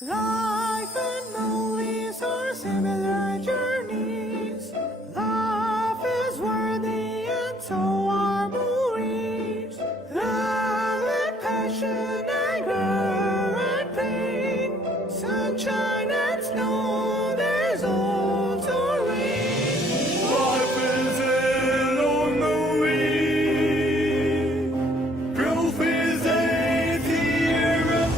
Life and movies are similar journeys. Life is worthy and so are movies. Love and passion, anger and pain, sunshine and snow, there's also rain. Life is a long movie. Proof is a theorem.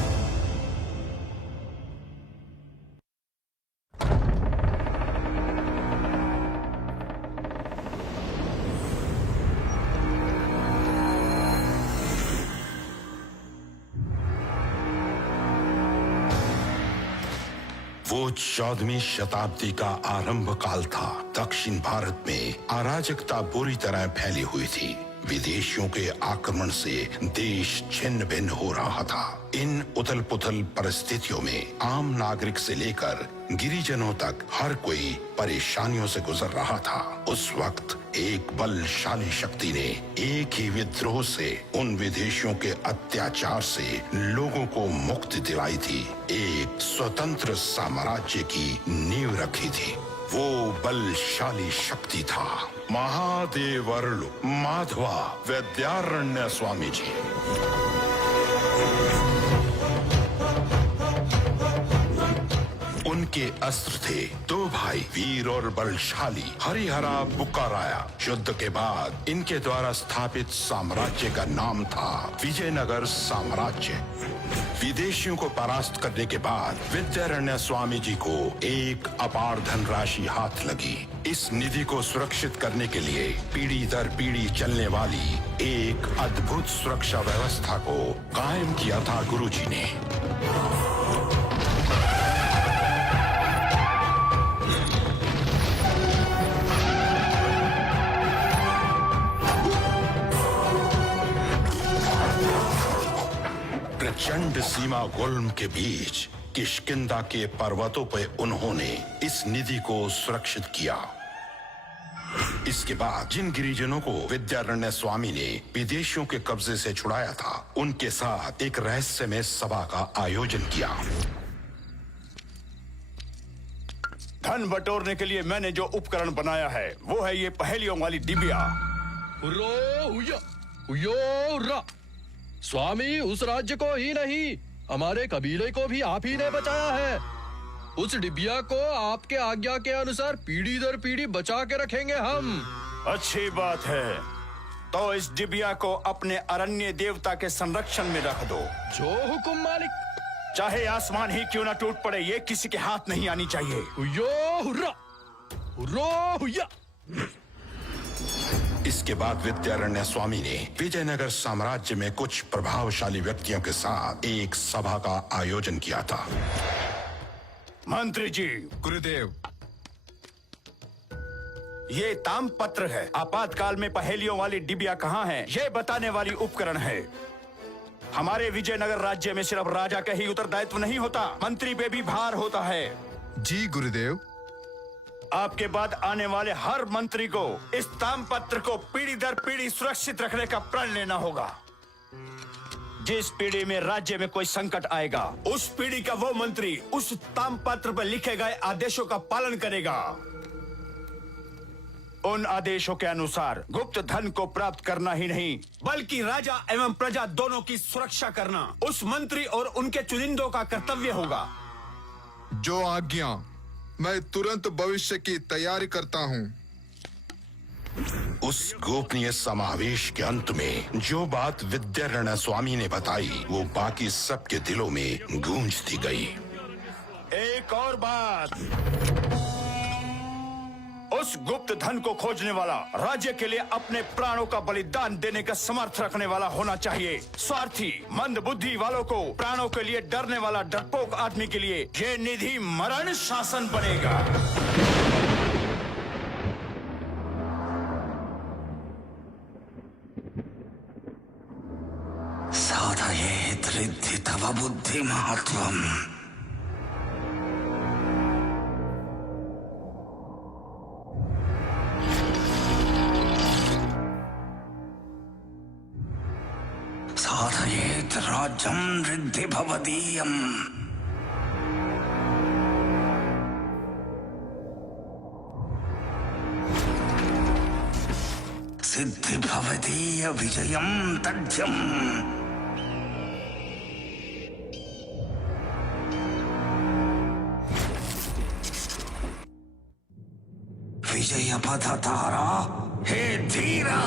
वो 14वीं शताब्दी का आरंभ काल था। दक्षिण भारत में अराजकता बुरी तरह फैली हुई थी। विदेशियों के आक्रमण से देश छिन्न भिन्न हो रहा था। इन उथल पुथल परिस्थितियों में आम नागरिक से लेकर गिरिजनों तक हर कोई परेशानियों से गुजर रहा था। उस वक्त एक बलशाली शक्ति ने एक ही विद्रोह से उन विदेशियों के अत्याचार से लोगों को मुक्ति दिलाई थी। एक स्वतंत्र साम्राज्य की नींव रखी थी। वो बलशाली शक्ति था महादेवर्लु माधवा विद्यारण्य स्वामी जी। उनके अस्त्र थे दो भाई, वीर और बलशाली हरिहरा बुक्काराया। युद्ध के बाद इनके द्वारा स्थापित साम्राज्य का नाम था विजयनगर साम्राज्य। विदेशियों को परास्त करने के बाद विद्यारण्य स्वामी जी को एक अपार धनराशि हाथ लगी। इस निधि को सुरक्षित करने के लिए पीढ़ी दर पीढ़ी चलने वाली एक अद्भुत सुरक्षा व्यवस्था को कायम किया था गुरुजी ने। प्रचंड सीमा गुल्म के बीच किष्किंधा के पर्वतों पर उन्होंने इस निधि को सुरक्षित किया। इसके बाद जिन गिरिजनों को विद्यारण्य स्वामी ने विदेशियों के कब्जे से छुड़ाया था, उनके साथ एक रहस्यमय सभा का आयोजन किया। धन बटोरने के लिए मैंने जो उपकरण बनाया है वो है ये पहेलियों वाली डिबिया। स्वामी, उस राज्य को ही नहीं हमारे कबीले को भी आप ही ने बचाया है। उस डिबिया को आपके आज्ञा के अनुसार पीढ़ी दर पीढ़ी बचा के रखेंगे हम। अच्छी बात है, तो इस डिबिया को अपने अरण्य देवता के संरक्षण में रख दो। जो हुकुम मालिक। चाहे आसमान ही क्यों ना टूट पड़े, ये किसी के हाथ नहीं आनी चाहिए। हुर्रा। इसके बाद विद्यारण्य स्वामी ने विजयनगर साम्राज्य में कुछ प्रभावशाली व्यक्तियों के साथ एक सभा का आयोजन किया था। मंत्री जी। गुरुदेव। ये तामपत्र है। आपातकाल में पहेलियों वाली डिबिया कहाँ है, ये बताने वाली उपकरण है। हमारे विजयनगर राज्य में सिर्फ राजा का ही उत्तरदायित्व नहीं होता, मंत्री पे भी भार होता है। जी गुरुदेव। आपके बाद आने वाले हर मंत्री को इस तामपत्र को पीढ़ी दर पीढ़ी सुरक्षित रखने का प्रण लेना होगा। जिस पीढ़ी में राज्य में कोई संकट आएगा, उस पीढ़ी का वो मंत्री उस तामपत्र पर लिखे गए आदेशों का पालन करेगा। उन आदेशों के अनुसार गुप्त धन को प्राप्त करना ही नहीं, बल्कि राजा एवं प्रजा दोनों की सुरक्षा करना उस मंत्री और उनके चुनिंदों का कर्तव्य होगा। जो आज्ञा। मैं तुरंत भविष्य की तैयारी करता हूँ। उस गोपनीय समावेश के अंत में जो बात विद्यारण्य स्वामी ने बताई, वो बाकी सबके दिलों में गूंजती गई। एक और बात, उस गुप्त धन को खोजने वाला राज्य के लिए अपने प्राणों का बलिदान देने का समर्थ रखने वाला होना चाहिए। स्वार्थी मंद बुद्धि वालों को प्राणों के लिए डरने वाला डरपोक आदमी के लिए ये निधि मरण शासन बनेगा। साधयेत् रिद्धि तव बुद्धि महत्वम्। साधयेत् राज्यं रिद्धि भवदीयम्। नास्ति भवदीय विजयं तथ्यम्। विजय पथतारा हे धीरा।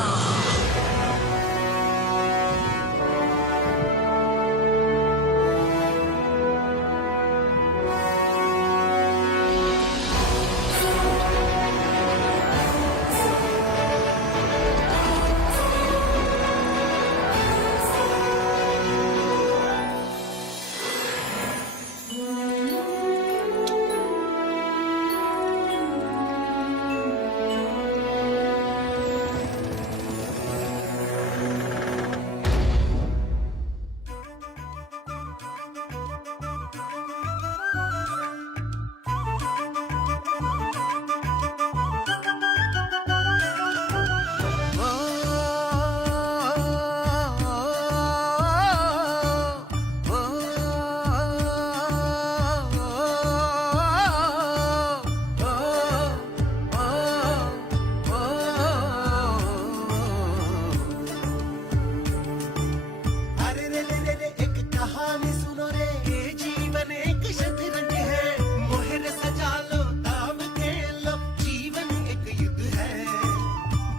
अरे रे रे रे रे एक कहानी सुनो रे, ये जीवन एक शतरंज है। मोहर सजा लो, दाव खेल लो, जीवन एक युद्ध है।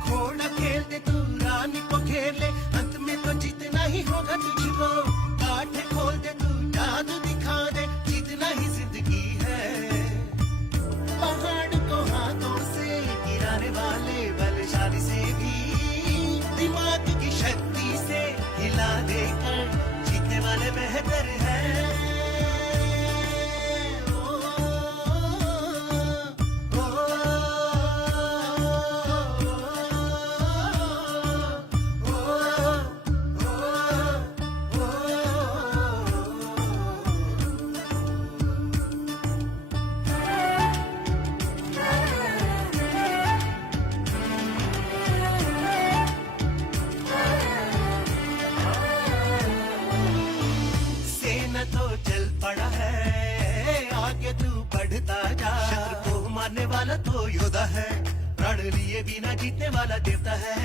घोड़ा खेल दे तू, रानी को खेल ले, अंत में तो जीतना ही होगा तुझको। कांटे खोल दे तू, जादू दिखा दे, जीतना ही जिंदगी है। पहाड़ को हाथों से गिराने वाले बलशाली से भी दिमाग की शक्ति से हिला देकर जीतने वाले बेहतर है। सेना तो चल पड़ा है, आगे तू बढ़ता जा। शत्रु को मारने वाला तो योद्धा है, प्राण लिए बिना जीतने वाला देवता है।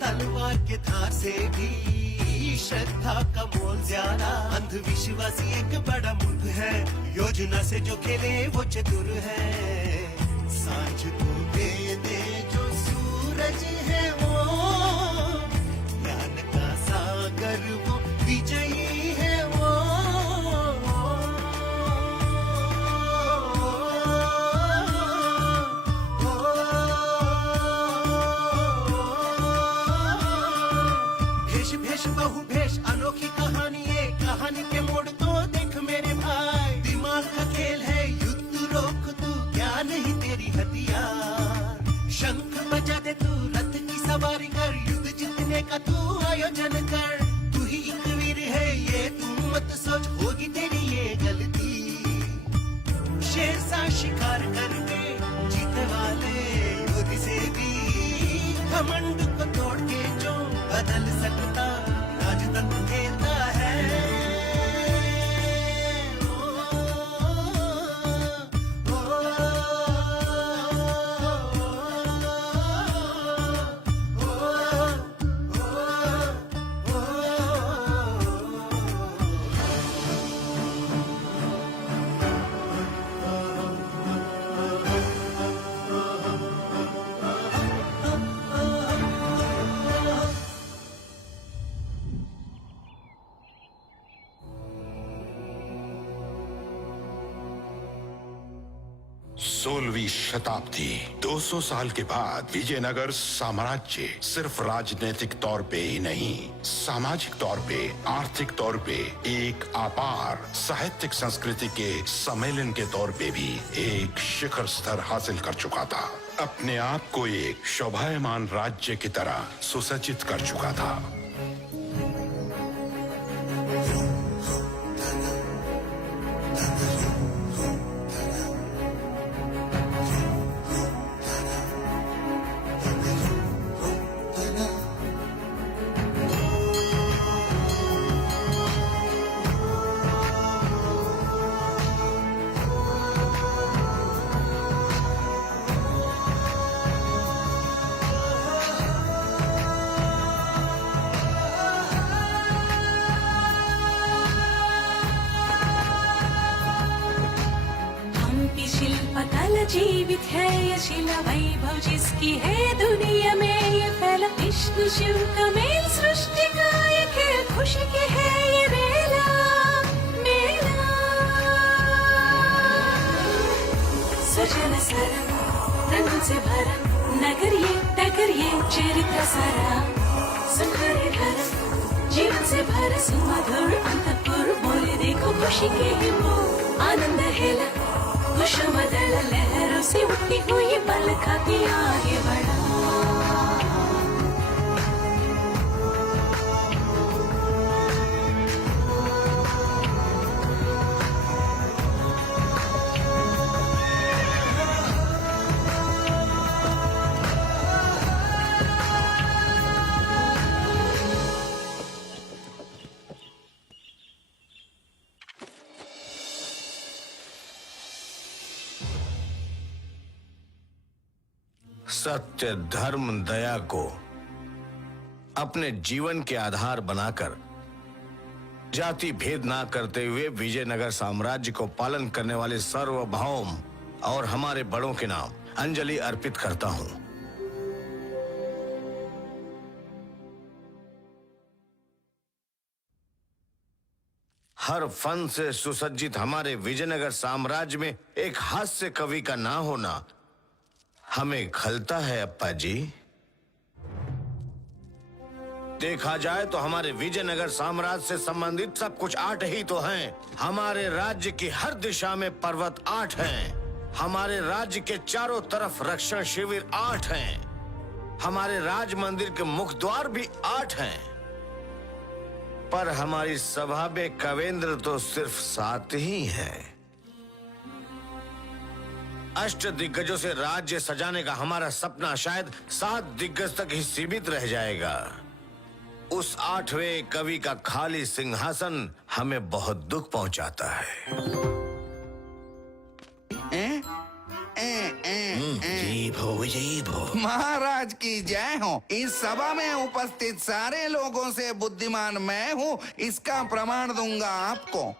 तलवार के धार से भी श्रद्धा का मोल ज्यादा। अंधविश्वासी एक बड़ा मूर्ख है, योजना से जो खेले वो चतुर है। सांझ को दे दे जो सूरज है वो, ज्ञान का सागर वो, विजयी है वो। भेष भेष बहु भेष अनोखी कहानी है, कहानी के मोड़ तो देख मेरे भाई। दिमाग का खेल है, युद्ध रोक तू, क्या नहीं तेरी हथियार। शंख बजा दे तू, रथ की सवारी कर, युद्ध जीतने का तू आयोजन कर। तू ही एक वीर है, ये तू मत सोच होगी तेरी ये गलती। शेर सा शिकार करके जीतने वाले योद्धा से भी घमंड को तोड़ के जो बदल सकता राजतंत्र खेलता है। सोलहवीं शताब्दी, 200 साल के बाद विजयनगर साम्राज्य सिर्फ राजनीतिक तौर पे ही नहीं, सामाजिक तौर पे, आर्थिक तौर पे एक अपार साहित्यिक संस्कृति के सम्मेलन के तौर पे भी एक शिखर स्तर हासिल कर चुका था। अपने आप को एक शोभायमान राज्य की तरह सुसज्जित कर चुका था। जीवित है ये शिला वैभव जिसकी है दुनिया में ये फैला विष्णु शिव का मेल सृष्टि का ये खेल खुशी की है ये मेला मेला सजन सरम रंगों से भरा नगर ये चरित्र सारा सुखरे भरा जीवन से भरा सुमधुर अंतपुर बोले देखो खुशी के ही मोह आनंद हेला खुशमदल लहरों से उठती हुई पल खाती आगे बढ़ा सत्य धर्म दया को अपने जीवन के आधार बनाकर जाति भेद ना करते हुए विजयनगर साम्राज्य को पालन करने वाले सार्वभौम और हमारे बड़ों के नाम अंजलि अर्पित करता हूं। हर फन से सुसज्जित हमारे विजयनगर साम्राज्य में एक हास्य कवि का ना होना हमें खलता है अप्पा जी। देखा जाए तो हमारे विजयनगर साम्राज्य से संबंधित सब कुछ 8 ही तो हैं। हमारे राज्य की हर दिशा में पर्वत 8 हैं। हमारे राज्य के चारों तरफ रक्षण शिविर 8 हैं। हमारे राज मंदिर के मुख द्वार भी 8 हैं। पर हमारी सभा में कवेंद्र तो सिर्फ 7 ही हैं। अष्ट दिग्गजों से राज्य सजाने का हमारा सपना शायद 7 दिग्गज तक ही सीमित रह जाएगा। उस 8वें कवि का खाली सिंहासन हमें बहुत दुख पहुंचाता है। विजयी भो। महाराज की जय हो। इस सभा में उपस्थित सारे लोगों से बुद्धिमान मैं हूँ, इसका प्रमाण दूंगा आपको।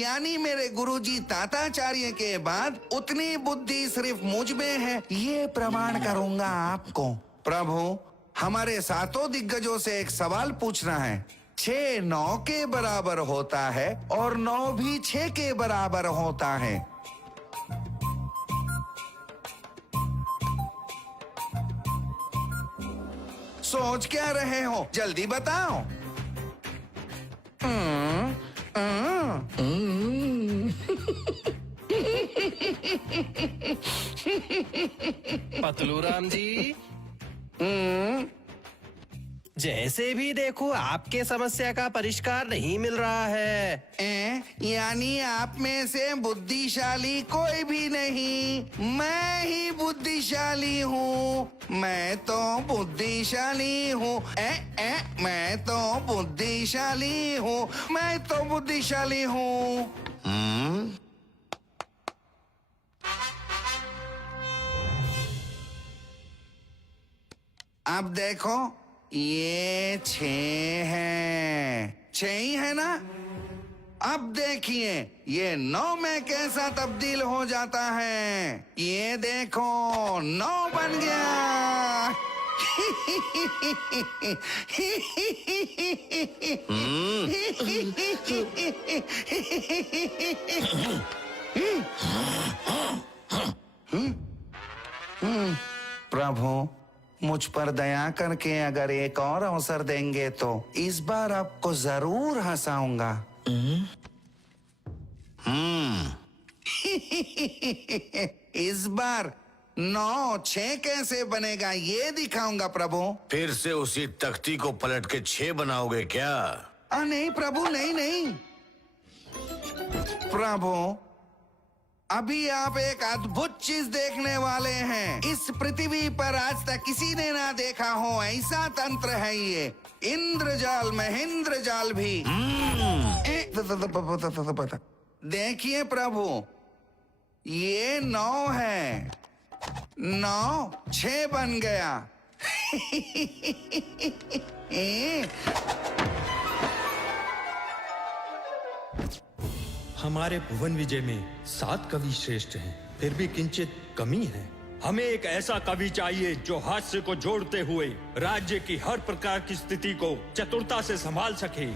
यानी मेरे गुरुजी ताताचार्य के बाद उतनी बुद्धि सिर्फ मुझ में है, ये प्रमाण करूंगा आपको। प्रभु, हमारे 7 दिग्गजों से एक सवाल पूछना है। 6 9 के बराबर होता है और 9 भी 6 के बराबर होता है। सोच क्या रहे हो, जल्दी बताओ। पतलूराम जी, जैसे भी देखो आपके समस्या का परिष्कार नहीं मिल रहा है। यानी आप में से बुद्धिशाली कोई भी नहीं, मैं ही बुद्धिशाली हूँ। मैं तो बुद्धिशाली हूँ। मैं तो बुद्धिशाली हूँ। मैं तो बुद्धिशाली हूँ। अब देखो, ये 6 है। 6 ही है ना? अब देखिए ये 9 में कैसा तब्दील हो जाता है। ये देखो 9 बन गया। प्रभु, मुझ पर दया करके अगर एक और अवसर देंगे तो इस बार आपको जरूर हंसाऊंगा। इस बार 9 6 कैसे बनेगा ये दिखाऊंगा प्रभु। फिर से उसी तख्ती को पलट के 6 बनाओगे क्या? नहीं प्रभु, नहीं। प्रभु, अभी आप एक अद्भुत चीज देखने वाले हैं। इस पृथ्वी पर आज तक किसी ने ना देखा हो ऐसा तंत्र है ये। इंद्रजाल महेंद्रजाल भी। देखिए प्रभु, ये 9 है। 9 6 बन गया। हमारे भुवन विजय में 7 कवि श्रेष्ठ हैं, फिर भी किंचित कमी है। हमें एक ऐसा कवि चाहिए जो हास्य को जोड़ते हुए राज्य की हर प्रकार की स्थिति को चतुरता से संभाल सके।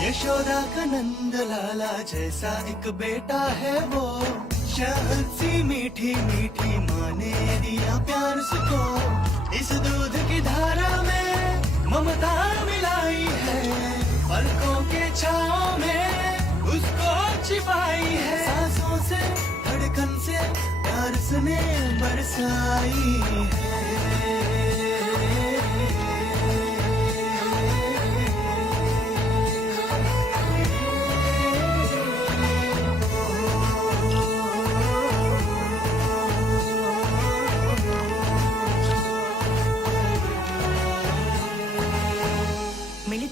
यशोदा का नंद लाला जैसा एक बेटा है वो, शहद सी मीठी मीठी माँ ने दिया प्यार सबको, इस दूध की धारा में ममता मिलाई है, पलकों के छाँव में उसको छिपाई है, सांसों से धड़कन से प्यार उसने बरसाई है।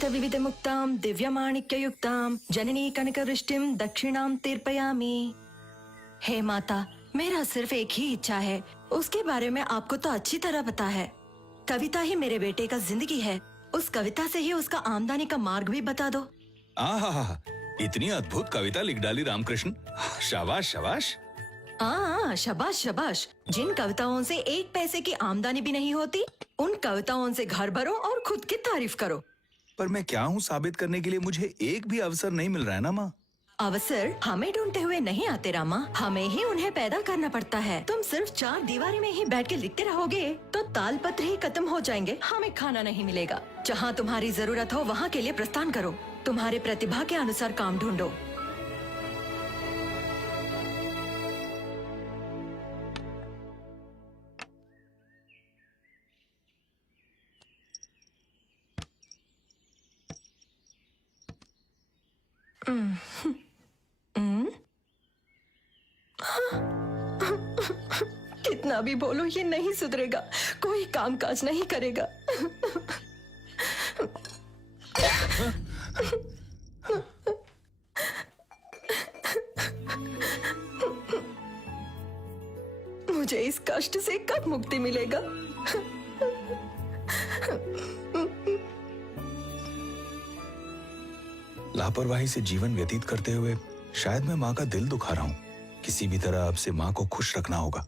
विविधमुक्तां दिव्यमाणिक्ययुक्तां जननी कनकवृष्टिं दक्षिणां तीर्पयामि। हे माता, मेरा सिर्फ एक ही इच्छा है, उसके बारे में आपको तो अच्छी तरह पता है। कविता ही मेरे बेटे का जिंदगी है, उस कविता से ही उसका आमदनी का मार्ग भी बता दो। आहा, इतनी अद्भुत कविता लिख डाली रामकृष्ण, शाबाश शाबाश। शाबाश शाबाश। जिन कविताओं से 1 पैसे की आमदनी भी नहीं होती, उन कविताओं से घर भरो और खुद की तारीफ करो। पर मैं क्या हूँ साबित करने के लिए मुझे एक भी अवसर नहीं मिल रहा है ना माँ। अवसर हमें ढूंढते हुए नहीं आते रामा, हमें ही उन्हें पैदा करना पड़ता है। तुम सिर्फ 4 दीवारी में ही बैठ के लिखते रहोगे तो तालपत्र ही खत्म हो जाएंगे, हमें खाना नहीं मिलेगा। जहाँ तुम्हारी जरूरत हो वहाँ के लिए प्रस्थान करो, तुम्हारे प्रतिभा के अनुसार काम ढूंढो। कितना भी बोलो ये नहीं सुधरेगा, कोई काम काज नहीं करेगा। मुझे इस कष्ट से कब मुक्ति मिलेगा? लापरवाही से जीवन व्यतीत करते हुए शायद मैं माँ का दिल दुखा रहा हूँ। किसी भी तरह अब से माँ को खुश रखना होगा।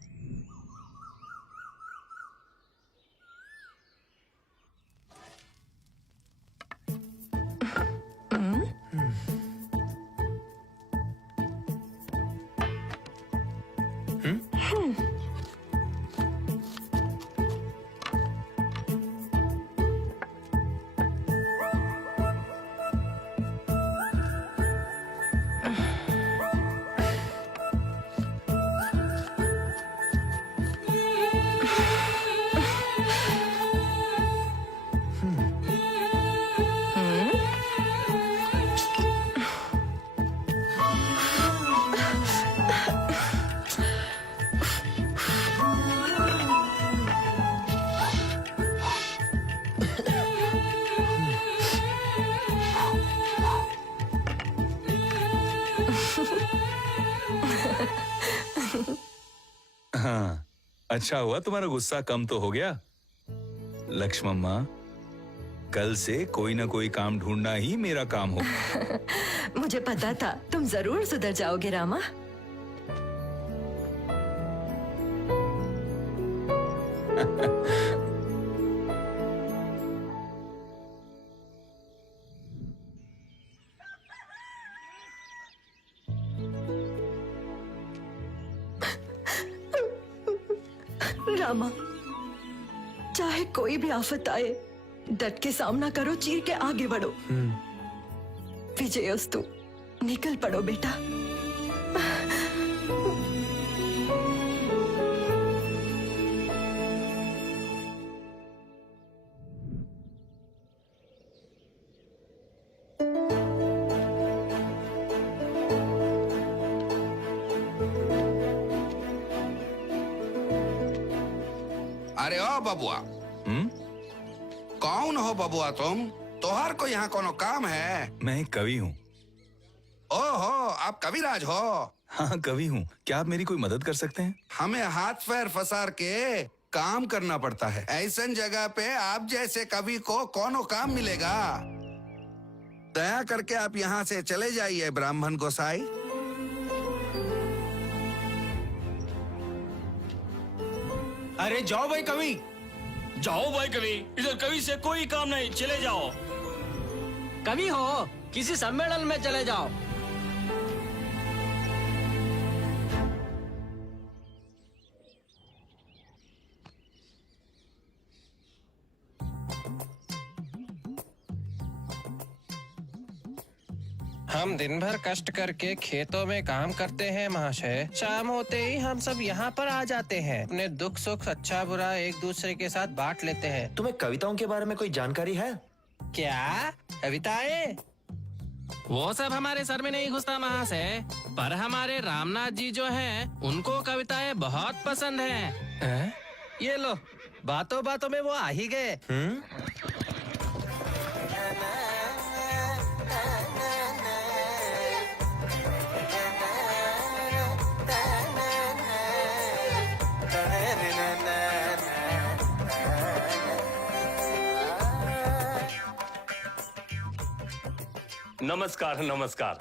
हाँ, अच्छा हुआ तुम्हारा गुस्सा कम तो हो गया। लक्ष्मम्मा, कल से कोई ना कोई काम ढूंढना ही मेरा काम होगा। मुझे पता था तुम जरूर सुधर जाओगे रामा। रामा, चाहे कोई भी आफत आए, डट के सामना करो, चीर के आगे बढ़ो। विजयोस्तु, निकल पड़ो बेटा। अरे ओ बबुआ, कौन हो बबुआ तुम? तोहर को यहाँ कोनो काम है? मैं एक कवि हूँ। ओहो, आप कविराज हो? हाँ कवि हूँ। क्या आप मेरी कोई मदद कर सकते हैं? हमें हाथ पैर फसार के काम करना पड़ता है। ऐसन जगह पे आप जैसे कवि को कोनो काम मिलेगा? दया करके आप यहाँ से चले जाइए ब्राह्मण गोसाई। अरे जाओ भाई कवि, जाओ भाई कवि, इधर कवि से कोई काम नहीं, चले जाओ। कवि हो किसी सम्मेलन में चले जाओ। हम दिन भर कष्ट करके खेतों में काम करते हैं महाशय। शाम होते ही हम सब यहाँ पर आ जाते हैं। अपने दुख सुख अच्छा बुरा एक दूसरे के साथ बांट लेते हैं। तुम्हें कविताओं के बारे में कोई जानकारी है? क्या कविताएं? वो सब हमारे सर में नहीं घुसता महाशय, पर हमारे रामनाथ जी जो हैं, उनको कविताएं बहुत पसंद हैं। ये लो, बातों बातों में वो आ ही गए। नमस्कार नमस्कार।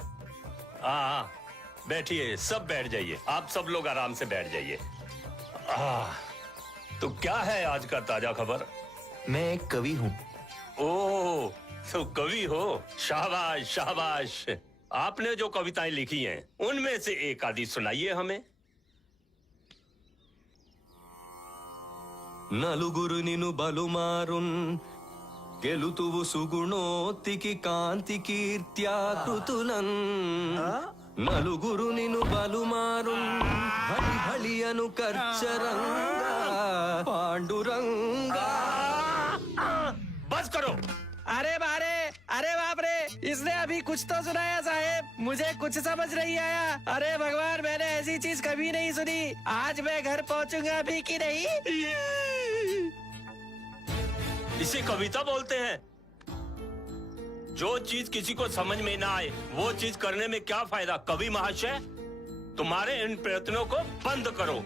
हाँ बैठिए, सब बैठ जाइए, आप सब लोग आराम से बैठ जाइए। तो क्या है आज का ताजा खबर? मैं एक कवि हूँ। ओह, तो कवि हो? शाबाश शाबाश। आपने जो कविताएं लिखी हैं उनमें से एक आधी सुनाइए हमें। నలుగురు నిను బలుమారున్ గెలుతువు సుగుణోత్తికి కాంతి కీర్త్యాకృతులన్ నలుగురు నిను బలుమారున్ హళి హళి అను కర్చరంగా పాండురంగా। बस करो। अरे बारे, अरे बाप रे, इसने अभी कुछ तो सुनाया साहेब, मुझे कुछ समझ नहीं आया। अरे भगवान, मैंने ऐसी चीज कभी नहीं सुनी। आज मैं घर पहुंचूंगा भी कि नहीं? इसे कविता बोलते हैं। जो चीज किसी को समझ में ना आए वो चीज करने में क्या फायदा? कवि महाशय, तुम्हारे इन प्रयत्नों को बंद करो।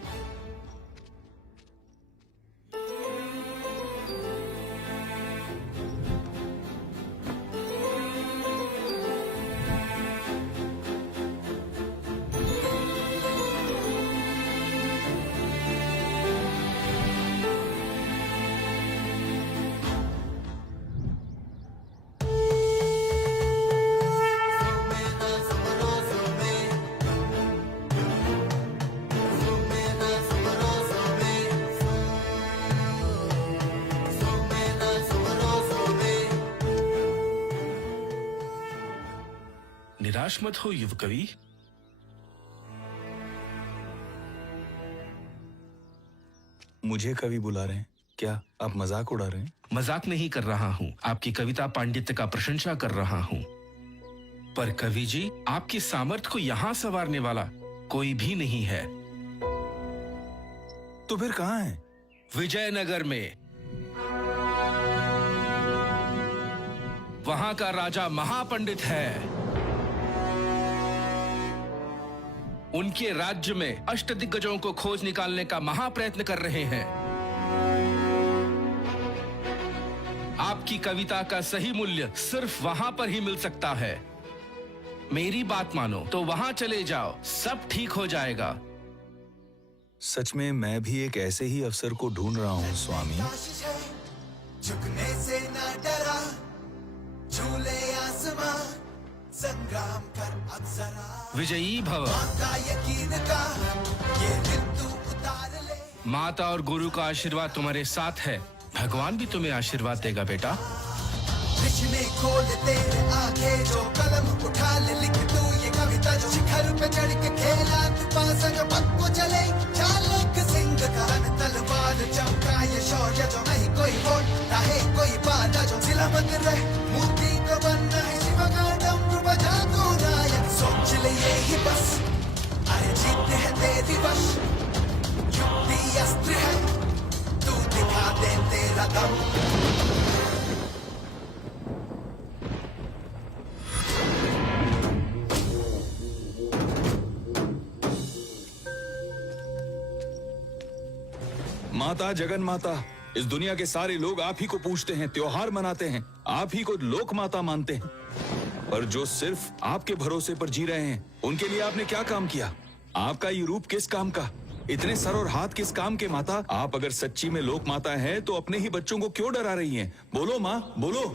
निराश मत हो युव कवि। मुझे कवि बुला रहे हैं क्या? आप मजाक उड़ा रहे हैं? मजाक नहीं कर रहा हूँ, आपकी कविता पांडित्य का प्रशंसा कर रहा हूँ। पर कवि जी, आपकी सामर्थ्य को यहाँ संवारने वाला कोई भी नहीं है। तो फिर कहाँ है? विजयनगर में। वहां का राजा महापंडित है। उनके राज्य में अष्टदिग्गजों को खोज निकालने का महाप्रयत्न कर रहे हैं। आपकी कविता का सही मूल्य सिर्फ वहां पर ही मिल सकता है। मेरी बात मानो तो वहां चले जाओ, सब ठीक हो जाएगा। सच में मैं भी एक ऐसे ही अवसर को ढूंढ रहा हूँ स्वामी। झुकने से ना डरा, झूले आसमां, संग्राम कर अब जरा। विजयी भव। का यकीन का ये दिल तू उतार ले। माता और गुरु का आशीर्वाद तुम्हारे साथ है। भगवान भी तुम्हें आशीर्वाद देगा बेटा। कृष्ण खोल तेरे आगे जो कलम उठा ले, लिख तू ये कविता जो शिखर पे चढ़ के खेला तू पास जो पग को चले। चालक सिंह का तलवार चमका ये शौर्य जो नहीं कोई वोट ना है कोई बाधा जो जिला मत रहे। मूर्ति को बनना है शिव का डमरू बजा तू नायक। सोच ले ये ही बस, अरे जीत है तेरी वश। युक्ति अस्त्र है तू दिखा माता जगन माता, इस दुनिया के सारे लोग आप ही को पूछते हैं, त्योहार मनाते हैं, आप ही को लोक माता मानते हैं। पर जो सिर्फ आपके भरोसे पर जी रहे हैं, उनके लिए आपने क्या काम किया? आपका ये रूप किस काम का? इतने सर और हाथ किस काम के माता? आप अगर सच्ची में लोक माता हैं, तो अपने ही बच्चों को क्यों डरा रही हैं? बोलो माँ, बोलो।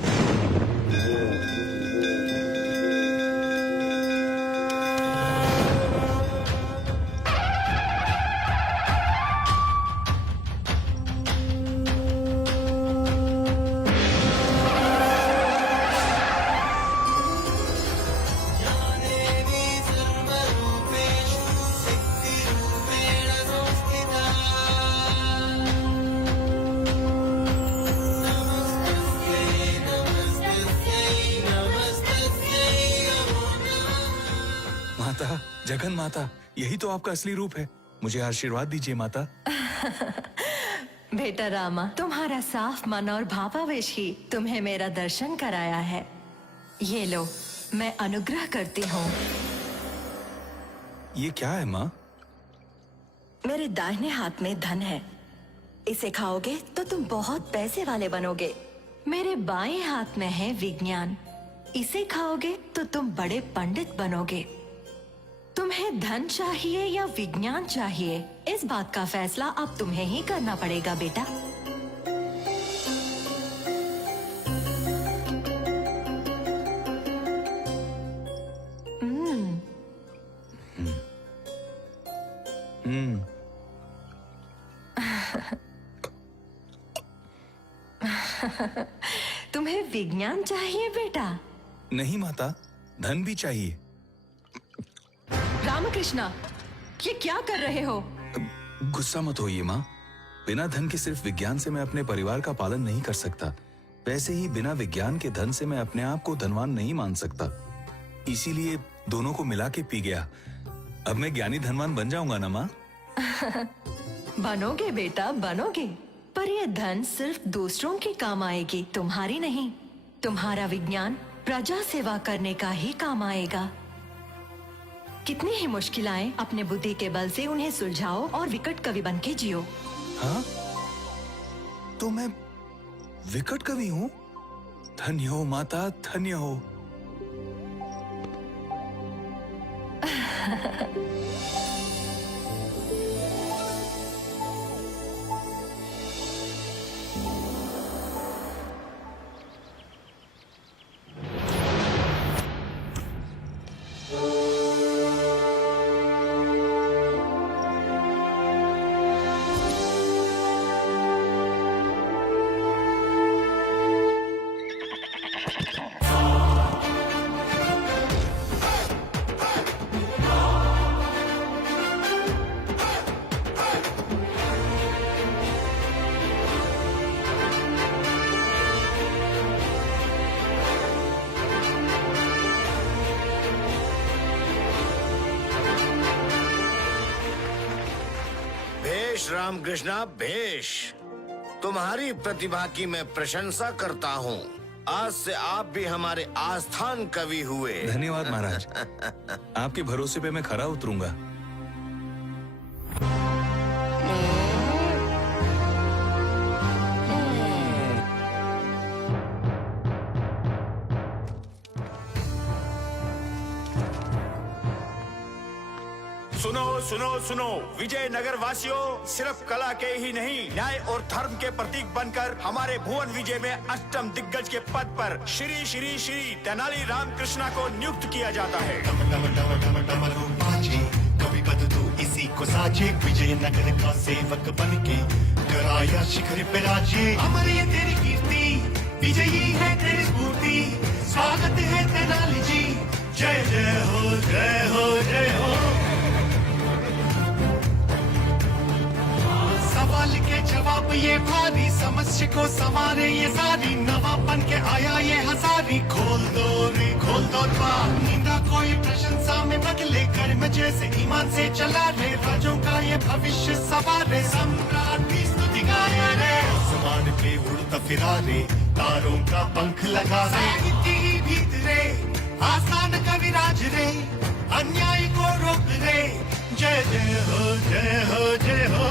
माता जगन माता, यही तो आपका असली रूप है। मुझे आशीर्वाद दीजिए माता। बेटा रामा, तुम्हारा साफ मन और भावावेश ही तुम्हें मेरा दर्शन कराया है। ये लो, मैं अनुग्रह करती हूँ। ये क्या है माँ? मेरे दाहिने हाथ में धन है, इसे खाओगे तो तुम बहुत पैसे वाले बनोगे। मेरे बाएं हाथ में है विज्ञान, इसे खाओगे तो तुम बड़े पंडित बनोगे। तुम्हें धन चाहिए या विज्ञान चाहिए, इस बात का फैसला अब तुम्हें ही करना पड़ेगा बेटा। तुम्हें विज्ञान चाहिए बेटा? नहीं माता, धन भी चाहिए। रामकृष्णा, ये क्या कर रहे हो? गुस्सा मत होइए माँ। बिना धन के सिर्फ विज्ञान से मैं अपने परिवार का पालन नहीं कर सकता। वैसे ही बिना विज्ञान के धन से मैं अपने आप को धनवान नहीं मान सकता। इसीलिए दोनों को मिला के पी गया। अब मैं ज्ञानी धनवान बन जाऊंगा ना माँ? बनोगे बेटा, बनोगे। पर ये धन सिर्फ दूसरों के काम आएगी, तुम्हारी नहीं। तुम्हारा विज्ञान प्रजा सेवा करने का ही काम आएगा। कितनी ही मुश्किलें अपने बुद्धि के बल से उन्हें सुलझाओ और विकट कवि बन के जियो। हाँ? तो मैं विकट कवि हूँ? धन्य हो माता, धन्य हो। रामकृष्णा भेष, तुम्हारी प्रतिभा की मैं प्रशंसा करता हूँ। आज से आप भी हमारे आस्थान कवि हुए। धन्यवाद महाराज। आपके भरोसे पे मैं खरा उतरूंगा। सुनो सुनो सुनो, विजयनगर वासियों, सिर्फ कला के ही नहीं, न्याय और धर्म के प्रतीक बनकर हमारे भुवन विजय में अष्टम दिग्गज के पद पर श्री श्री श्री तेनाली रामकृष्णा को नियुक्त किया जाता है। कवि पद तू इसी को साजे, विजयनगर का सेवक बनके कराया शिखर पे राजे। अमर ये तेरी कीर्ति, विजयी है तेरी स्फूर्ति, स्वागत है तेनाली जी। जय जय हो, जय हो, जय हो। सवाल के जवाब ये भारी, समस्या को संवारे ये सारी, नवापन के आया ये हजारी। खोल दो रे खोल दो द्वार, नींदा कोई प्रशंसा में बदले, कर्म जैसे ईमान से चला रे, राजों का ये भविष्य सवारे। सम्राट की स्तुति गाए रे, आसमान पे उड़ फिरा रे, तारों का पंख लगा रे, साहित्य भीतरे आसान कविराज रे, अन्याय को रोक रे, जय जय हो जय हो जय हो।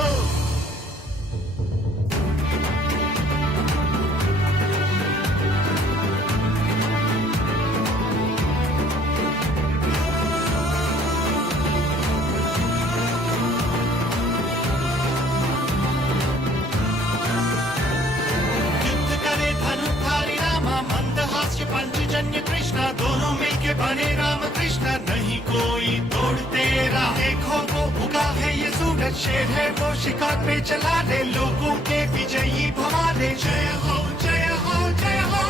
पंचजन्य कृष्णा दोनों मिलके बने राम कृष्णा, नहीं कोई तोड़ तेरा। देखो वो उगा है ये सूरज, शेर है वो शिकार पे चला रे, लोगों के विजयी भवा रे, जय हो जय हो जय हो।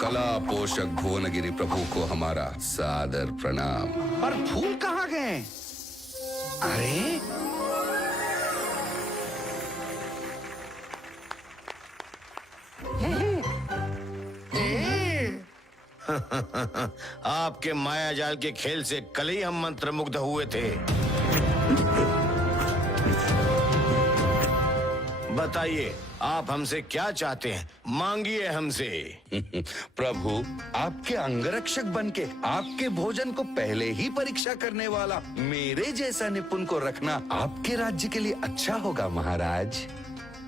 कला पोषक भुवनगिरी प्रभु को हमारा सादर प्रणाम। पर फूल कहाँ गए? अरे आपके माया जाल के खेल से कल ही हम मंत्रमुग्ध हुए थे। बताइए आप हमसे क्या चाहते हैं, मांगिए हमसे। प्रभु, आपके अंगरक्षक बनके आपके भोजन को पहले ही परीक्षा करने वाला मेरे जैसा निपुण को रखना आपके राज्य के लिए अच्छा होगा महाराज।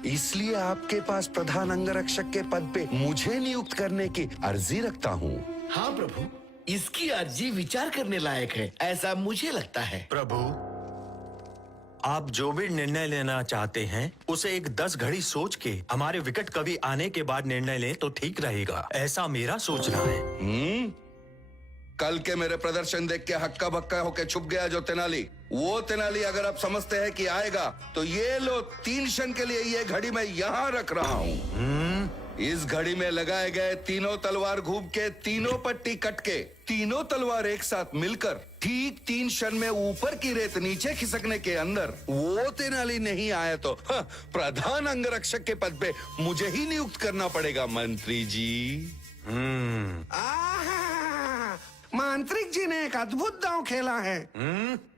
इसलिए आपके पास प्रधान अंगरक्षक के पद पे मुझे नियुक्त करने की अर्जी रखता हूँ। हाँ प्रभु, इसकी अर्जी विचार करने लायक है, ऐसा मुझे लगता है। प्रभु, आप जो भी निर्णय लेना चाहते हैं उसे एक 10 घड़ी सोच के हमारे विकट कवि आने के बाद निर्णय लें तो ठीक रहेगा, ऐसा मेरा सोचना है। कल के मेरे प्रदर्शन देख के हक्का बक्का होके छुप गया जो तेनाली, वो तेनाली अगर आप समझते हैं कि आएगा तो ये लो 3 क्षण के लिए ये घड़ी मैं यहाँ रख रहा हूँ। इस घड़ी में लगाए गए तीनों तलवार घूम के तीनों पट्टी कट के तीनों तलवार एक साथ मिलकर ठीक 3 क्षण में ऊपर की रेत नीचे खिसकने के अंदर वो तेनाली नहीं आया तो प्रधान अंगरक्षक के पद पे मुझे ही नियुक्त करना पड़ेगा मंत्री जी। मांत्रिक जी ने एक अद्भुत दांव खेला है।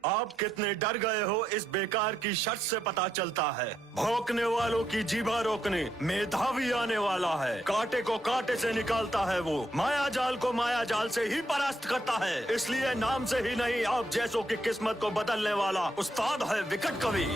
आप कितने डर गए हो इस बेकार की शर्त से पता चलता है। भौंकने वालों की जीभा रोकने मेधावी आने वाला है। कांटे को कांटे से निकालता है वो, माया जाल को माया जाल से ही परास्त करता है। इसलिए नाम से ही नहीं, आप जैसों की किस्मत को बदलने वाला उस्ताद है विकट कवि।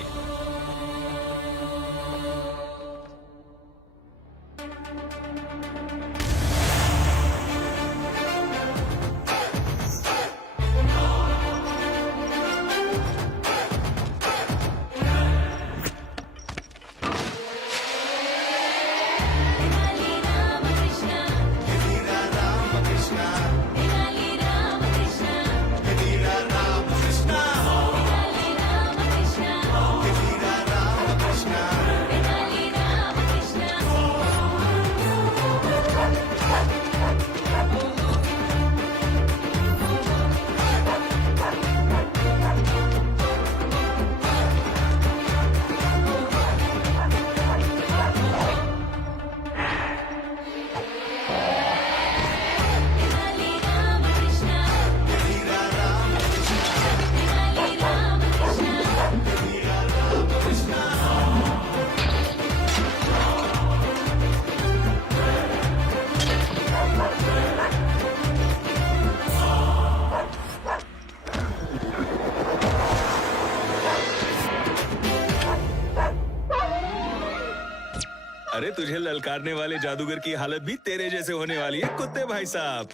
अरे तुझे ललकारने वाले जादूगर की हालत भी तेरे जैसे होने वाली है कुत्ते भाई साहब।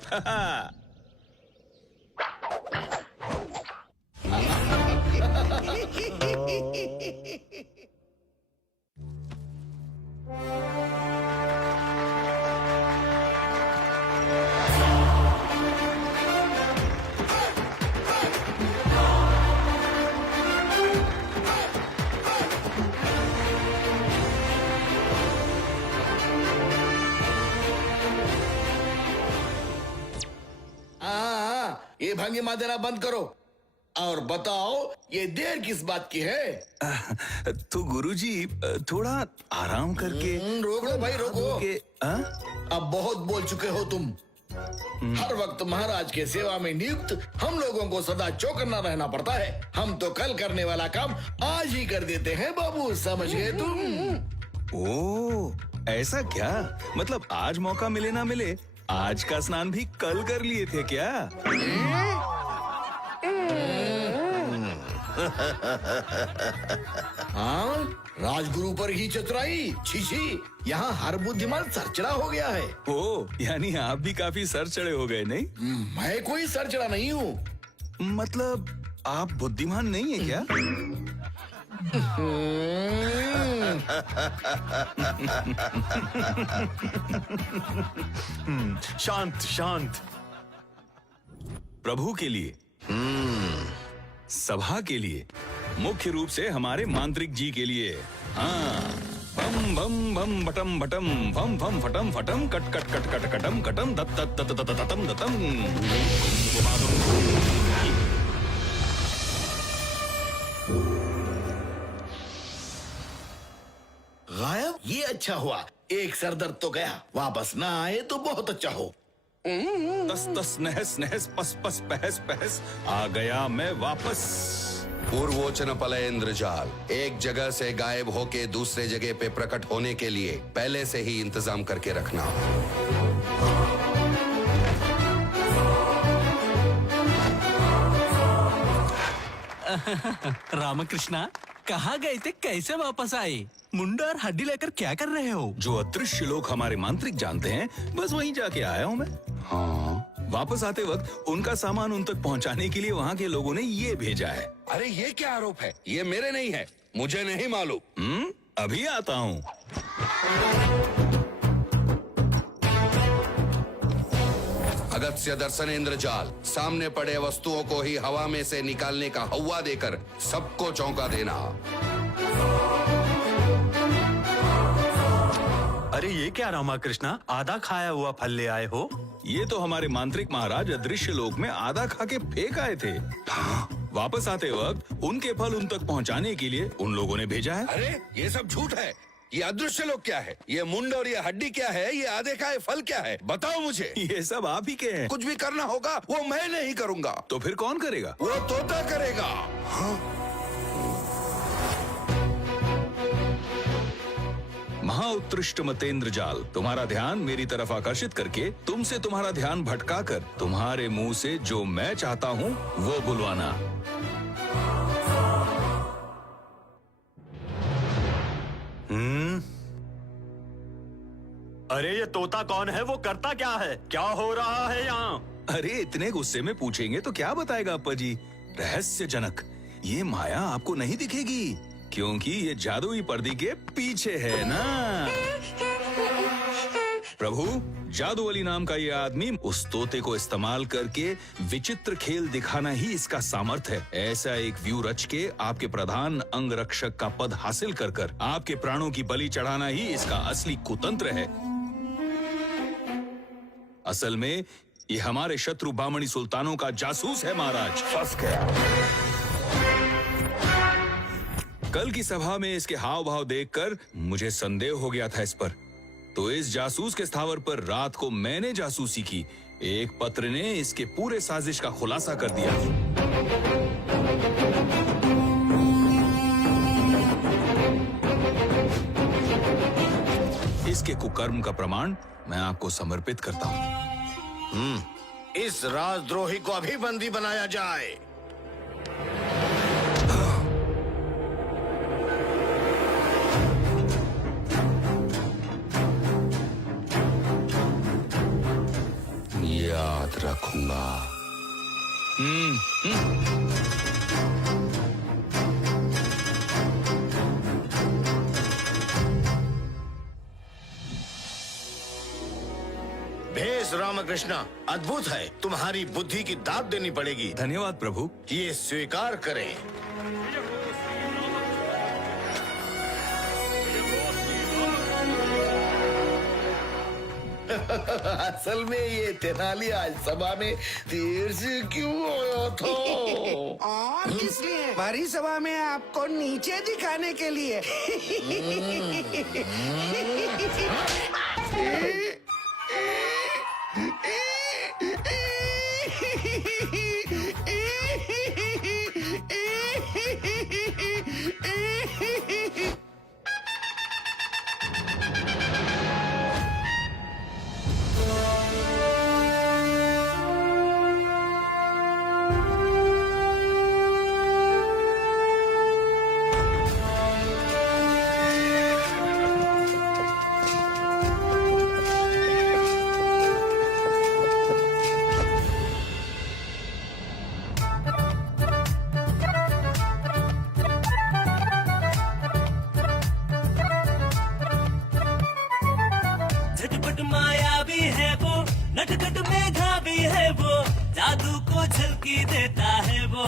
ये भंगिमा देना बंद करो और बताओ ये देर किस बात की है? तो गुरुजी थोड़ा आराम करके रोको भाई रोको। के, अब बहुत बोल चुके हो तुम। हर वक्त महाराज के सेवा में नियुक्त हम लोगों को सदा चौकन्ना रहना पड़ता है। हम तो कल करने वाला काम आज ही कर देते हैं बाबू, समझ गए तुम? ओ ऐसा क्या? मतलब आज मौका मिले ना मिले, आज का स्नान भी कल कर लिए थे क्या? हाँ, राजगुरु पर ही चतुराई। छी छी, यहाँ हर बुद्धिमान सरचड़ा हो गया है। ओ यानी आप भी काफी सर चढ़े हो गए, नहीं? मैं कोई सरचड़ा नहीं हूँ। मतलब आप बुद्धिमान नहीं है क्या? शांत शांत। प्रभु के लिए, सभा के लिए, मुख्य रूप से हमारे मांत्रिक जी के लिए। हाँ, बम बम बम बटम बटम बम बम फटम फटम कट कट कट कट कटम कटम दत दत दत दत दतम दतम। गायब? ये अच्छा हुआ, एक सरदर्द तो गया। वापस ना आए तो बहुत अच्छा हो। तस तस नहस नहस पस पस पहस पहस, आ गया मैं वापस। पूर्वोचन पलयेंद्र जाल, एक जगह से गायब होके दूसरे जगह पे प्रकट होने के लिए पहले से ही इंतजाम करके रखना। रामकृष्णा, कहाँ गए थे, कैसे वापस आए? मुंडा और हड्डी लेकर क्या कर रहे हो? जो अदृश्य लोग हमारे मांत्रिक जानते हैं, बस वहीं जाके आया हूँ मैं। हाँ, वापस आते वक्त उनका सामान उन तक पहुँचाने के लिए वहाँ के लोगों ने ये भेजा है। अरे ये क्या आरोप है? ये मेरे नहीं है, मुझे नहीं मालूम। अभी आता हूँ। अगस्त्य दर्शनेंद्र जाल, सामने पड़े वस्तुओं को ही हवा में से निकालने का हवा देकर सबको चौंका देना। अरे ये क्या रामाकृष्णा, आधा खाया हुआ फल ले आए हो? ये तो हमारे मांत्रिक महाराज अदृश्य लोक में आधा खा के फेंक आए थे। वापस आते वक्त उनके फल उन तक पहुंचाने के लिए उन लोगों ने भेजा है। अरे ये सब झूठ है। ये अदृश्य लोग क्या है? ये मुंड और ये हड्डी क्या है? ये आधे खाए फल क्या है? बताओ मुझे। ये सब आप ही के हैं। कुछ भी करना होगा वो मैं नहीं करूंगा। तो फिर कौन करेगा? वो तोता करेगा। महाउत्कृष्ट मतेंद्र जाल, तुम्हारा ध्यान मेरी तरफ आकर्षित करके तुमसे तुम्हारा ध्यान भटकाकर तुम्हारे मुंह से जो मैं चाहता हूँ वो बुलवाना। अरे ये तोता कौन है? वो करता क्या है? क्या हो रहा है यहाँ? अरे इतने गुस्से में पूछेंगे तो क्या बताएगा अप्पा जी? रहस्यजनक, ये माया आपको नहीं दिखेगी क्योंकि ये जादुई पर्दे के पीछे है ना। प्रभु, जादू अली नाम का ये आदमी उस तोते को इस्तेमाल करके विचित्र खेल दिखाना ही इसका सामर्थ्य है। ऐसा एक व्यू रच के आपके प्रधान अंग रक्षक का पद हासिल कर कर आपके प्राणों की बलि चढ़ाना ही इसका असली कुतंत्र है। असल में ये हमारे शत्रु बामणी सुल्तानों का जासूस है महाराज। फंस गया। कल की सभा में इसके हाव भाव देखकर मुझे संदेह हो गया था इस पर, तो इस जासूस के स्थावर पर रात को मैंने जासूसी की। एक पत्र ने इसके पूरे साजिश का खुलासा कर दिया। इसके कुकर्म का प्रमाण मैं आपको समर्पित करता हूँ। इस राजद्रोही को अभी बंदी बनाया जाए। याद रखूंगा। भेष रामकृष्णा, अद्भुत है। तुम्हारी बुद्धि की दाद देनी पड़ेगी। धन्यवाद प्रभु। ये स्वीकार करें। असल में ये तेनाली आज सभा में देर से क्यों आया था? और किस लिए? भरी सभा में आपको नीचे दिखाने के लिए। झटपट माया भी है वो, नटखट मेधा भी है वो, जादू को झलकी देता है वो।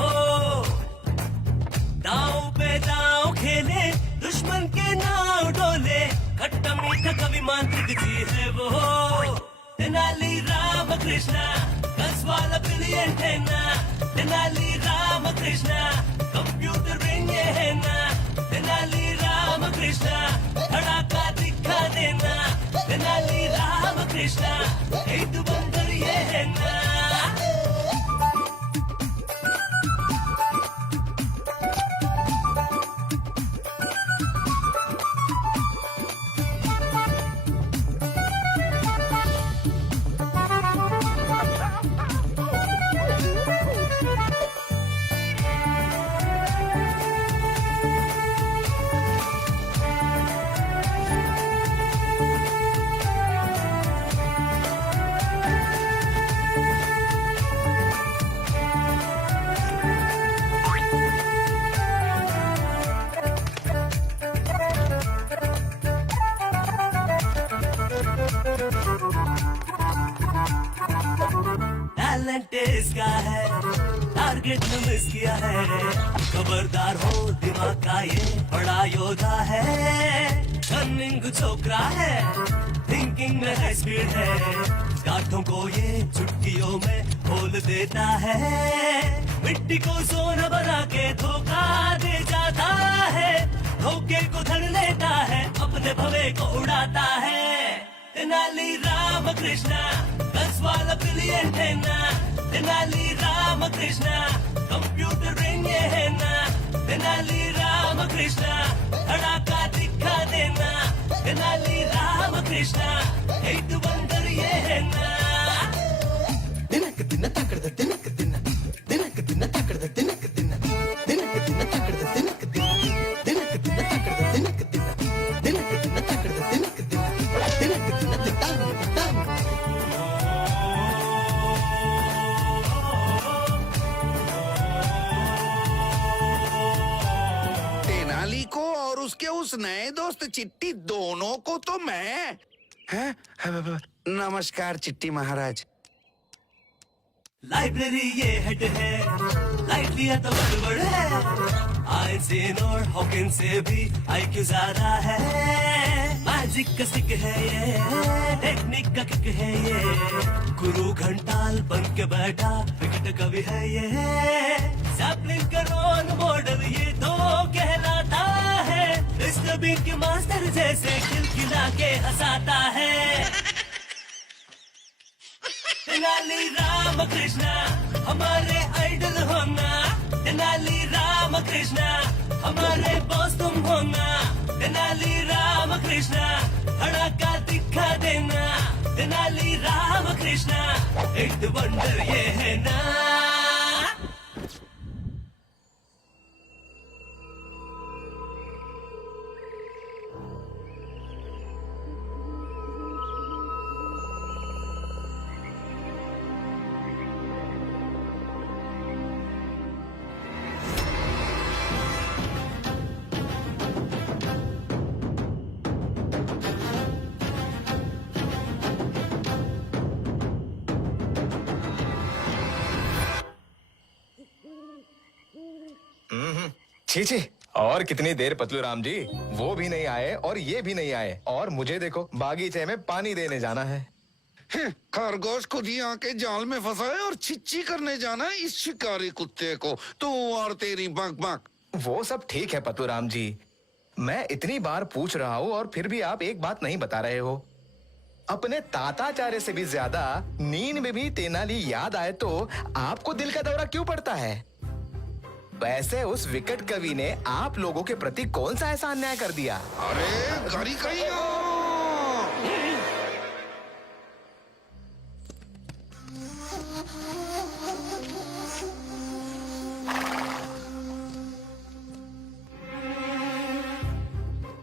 दांव पे दांव खेले, दुश्मन के नाव डोले, खट्टा मीठा कवि मांत्रिक जी है वो। तेनाली राम कृष्णा, कसवाला ब्रिलियंट है ना। तेनाली राम कृष्णा, कंप्यूटर ब्रेन ये है ना। तेनाली राम कृष्णा, धड़ाका दिखा देना। तेनाली राम कृष्णा, एक बंदर ये है ना। टैलेंट इसका है, टारगेट न मिस किया है। खबरदार हो, दिमाग का ये बड़ा योद्धा है। रनिंग छोकरा है, थिंकिंग में है स्पीड है। गांठों को ये चुटकियों में खोल देता है। मिट्टी को सोना बना के धोखा दे जाता है। धोखे को धर लेता है, अपने भवे को उड़ाता है। तेनाली राम कृष्णा, कसवाला ब्रिलियंट है ना। तेनाली राम कृष्णा, कंप्यूटर ब्रेन ये है ना। तेनाली राम कृष्णा, धड़ाका दिखा देना। तेनाली राम कृष्णा, एक बंदर ये है ना। दिनक दिन तकड़ द दिनक दिन, दिनक दिन तकड़ द दिनक दिन, दिनक दिन तकड़ द दिनक दिन, दिनक दिन तकड़ द दिनक दिन, दिनक दिन तकड़ द दिनक दिन, दिनक दिन तकड़ तेनाली को और उसके उस नए दोस्त चिट्टी दोनों को तो मैं हैं? नमस्कार चिट्टी महाराज। लाइब्रेरी ये हेड है, लाइट लिया तो गड़बड़ है। आइंस्टीन और हॉकिंस से भी IQ ज्यादा है। मैजिक का स्टिक है ये, टेक्निक का किक है ये। गुरु घंटाल बन के बैठा विकट कवि है ये। सैपलिंग का रोल मॉडल ये तो कहलाता है। इस कवि के मास्टर जैसे खिलखिला के हंसाता है। तेनाली राम कृष्णा, हमारे आइडल होना। तेनाली राम कृष्णा, हमारे बॉस तुम होना। तेनाली राम कृष्णा, धड़ाका दिखा देना। तेनाली राम कृष्णा, एक वंडर ये है ना। छी छी, और कितनी देर पतलू राम जी, वो भी नहीं आए और ये भी नहीं आए, और मुझे देखो बागीचे में पानी देने जाना है। खरगोश खुद ही आके जाल में फंसा है और छिच्ची करने जाना है इस शिकारी कुत्ते को। तू और तेरी बक बक। वो सब ठीक है पतलूराम जी, मैं इतनी बार पूछ रहा हूँ और फिर भी आप एक बात नहीं बता रहे हो। अपने ताताचार्य से भी ज्यादा नींद में भी तेनाली याद आए तो आपको दिल का दौरा क्यों पड़ता है? वैसे उस विकट कवि ने आप लोगों के प्रति कौन सा ऐसा अन्याय कर दिया? अरे गाड़ी कहीं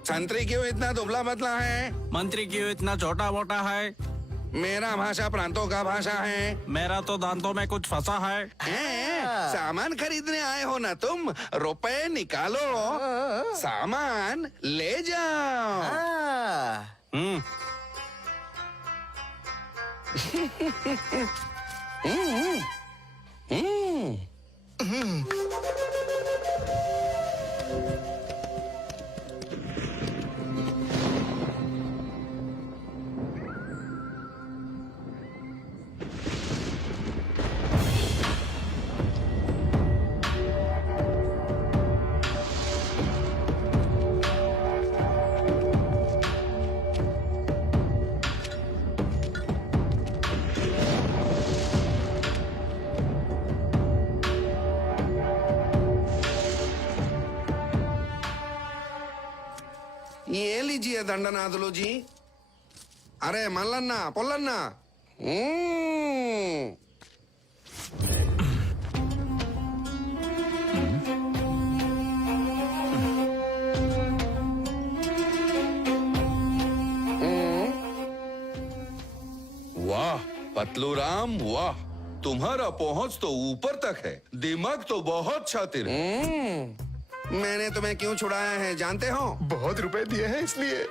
संतरी क्यों इतना दुबला पतला है? मंत्री क्यों इतना छोटा मोटा है? मेरा भाषा प्रांतों का भाषा है। मेरा तो दांतों में कुछ फंसा है। सामान खरीदने आए हो ना तुम? रुपए निकालो, सामान ले जाओ। ये लीजिए दंडनाथुलू जी। अरे मल्लन्ना पोल्लन्ना। वाह पतलूराम वाह, तुम्हारा पहुंच तो ऊपर तक है, दिमाग तो बहुत शातिर है। मैंने तुम्हें क्यों छुड़ाया है जानते हो? बहुत रुपए दिए हैं इसलिए।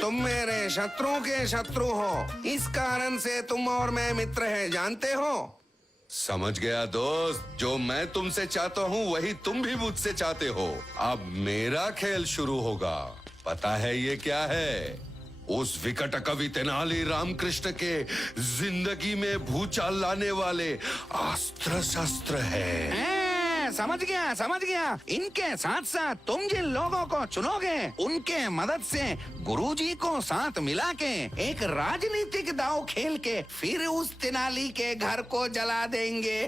तुम मेरे शत्रुओं के शत्रु हो, इस कारण से तुम और मैं मित्र हैं, जानते हो? समझ गया दोस्त, जो मैं तुमसे चाहता हूँ वही तुम भी मुझसे चाहते हो। अब मेरा खेल शुरू होगा। पता है ये क्या है? उस विकट कवि तेनाली रामकृष्ण के जिंदगी में भूचाल लाने वाले अस्त्र शस्त्र है। समझ गया। इनके साथ साथ तुम जिन लोगों को चुनोगे उनके मदद से गुरुजी को साथ मिला के एक राजनीतिक दांव खेल के फिर उस तेनाली के घर को जला देंगे।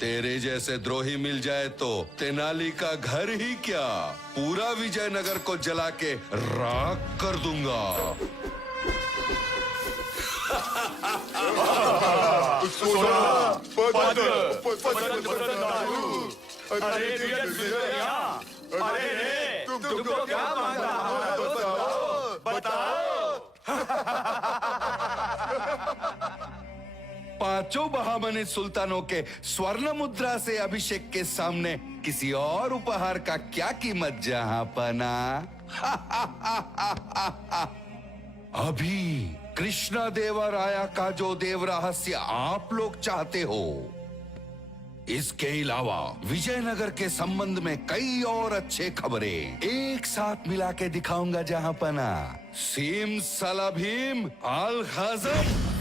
तेरे जैसे द्रोही मिल जाए तो तेनाली का घर ही क्या, पूरा विजयनगर को जला के राख कर दूंगा। तुमको क्या मांगा बताओ। पांचों बहामनी सुल्तानों के स्वर्ण मुद्रा से अभिषेक के सामने किसी और उपहार का क्या कीमत जहांपना। अभी कृष्णा देवराया का जो देव रहस्य आप लोग चाहते हो, इसके अलावा विजयनगर के संबंध में कई और अच्छे खबरें एक साथ मिला के दिखाऊंगा जहांपना। सीम सलाभीम अल खजम।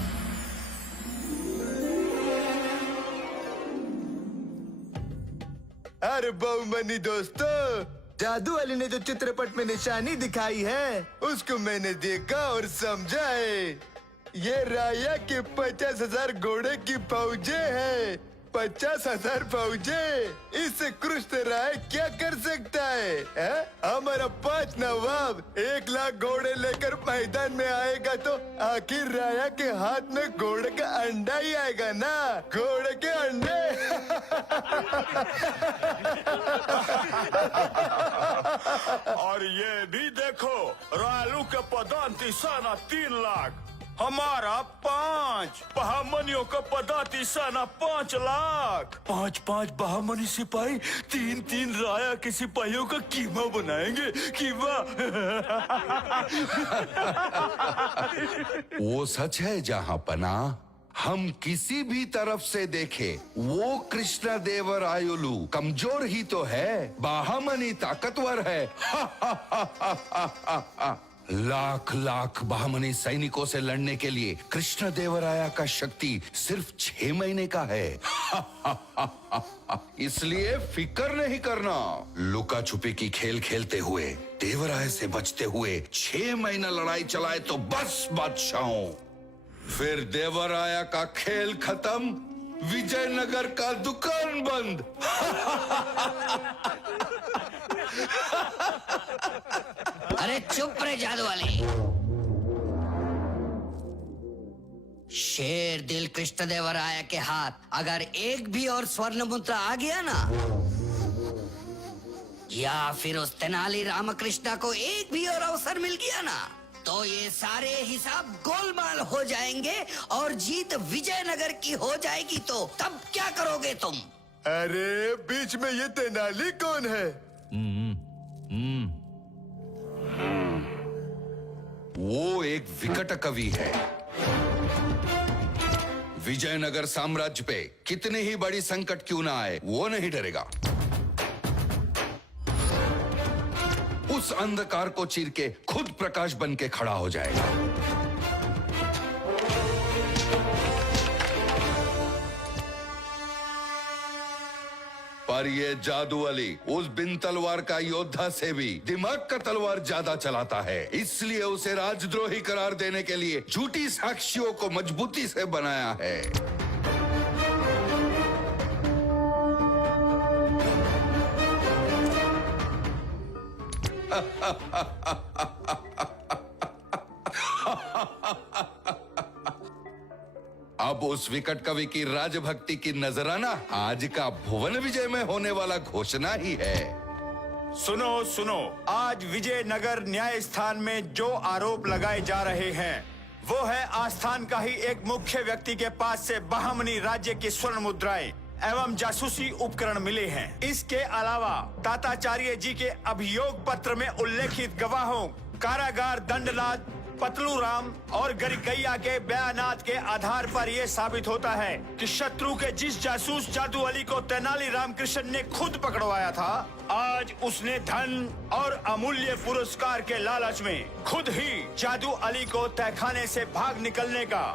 अरे बहुमनी दोस्तों, जादू वाली ने जो चित्रपट में निशानी दिखाई है उसको मैंने देखा और समझा है। ये राया के 50,000 घोड़े की फौजे है। 50,000 फौजे, इससे कृष्ण राय क्या कर सकता है? हमारा 5 नवाब 1 लाख घोड़े लेकर मैदान में आएगा तो आखिर राया के हाथ में घोड़े का अंडा ही आएगा ना, घोड़े के अंडे। और ये भी देखो, रायलू के पदांती सेना 3 लाख, हमारा 5 बहामनियों का पदाती सेना 5 लाख। 5-5 बहामनी सिपाही 3-3 राया के सिपाहियों का कीमा बनाएंगे, कीमा। वो सच है जहांपना, हम किसी भी तरफ से देखें, वो कृष्ण देवरायुलु कमजोर ही तो है, बाहमनी ताकतवर है। लाख लाख बाहमनी सैनिकों से लड़ने के लिए कृष्ण देवराया का शक्ति सिर्फ 6 महीने का है। इसलिए फिक्र नहीं करना। लुका छुपी की खेल खेलते हुए, देवराय से बचते हुए 6 महीना लड़ाई चलाए तो बस बादशाहों, फिर देवराया का खेल खत्म, विजयनगर का दुकान बंद। अरे चुप रहे जादू वाले। शेर दिल कृष्णदेवराय के हाथ अगर एक भी और स्वर्ण मुद्रा आ गया ना, या फिर उस तेनाली रामकृष्ण को एक भी और अवसर मिल गया ना, तो ये सारे हिसाब गोलमाल हो जाएंगे और जीत विजयनगर की हो जाएगी। तो तब क्या करोगे तुम? अरे बीच में ये तेनाली कौन है? वो एक विकट कवि है। विजयनगर साम्राज्य पे कितनी ही बड़ी संकट क्यों ना आए, वो नहीं डरेगा। उस अंधकार को चीर के खुद प्रकाश बन के खड़ा हो जाएगा। पर ये जादू अली उस बिन तलवार का योद्धा से भी दिमाग का तलवार ज्यादा चलाता है, इसलिए उसे राजद्रोही करार देने के लिए झूठी साक्ष्यों को मजबूती से बनाया है। अब उस विकट कवि की राजभक्ति की नजराना आज का भुवन विजय में होने वाला घोषणा ही है। सुनो सुनो, आज विजयनगर न्याय स्थान में जो आरोप लगाए जा रहे हैं, वो है आस्थान का ही एक मुख्य व्यक्ति के पास से बहमनी राज्य की स्वर्ण मुद्राएं एवं जासूसी उपकरण मिले हैं। इसके अलावा ताताचार्य जी के अभियोग पत्र में उल्लेखित गवाहों कारागार दंडनाथ पतलू राम और गरिकैया के बयानात के आधार पर यह साबित होता है कि शत्रु के जिस जासूस जादू अली को तेनाली रामकृष्ण ने खुद पकड़वाया था, आज उसने धन और अमूल्य पुरस्कार के लालच में खुद ही जादू अली को तहखाने से भाग निकलने का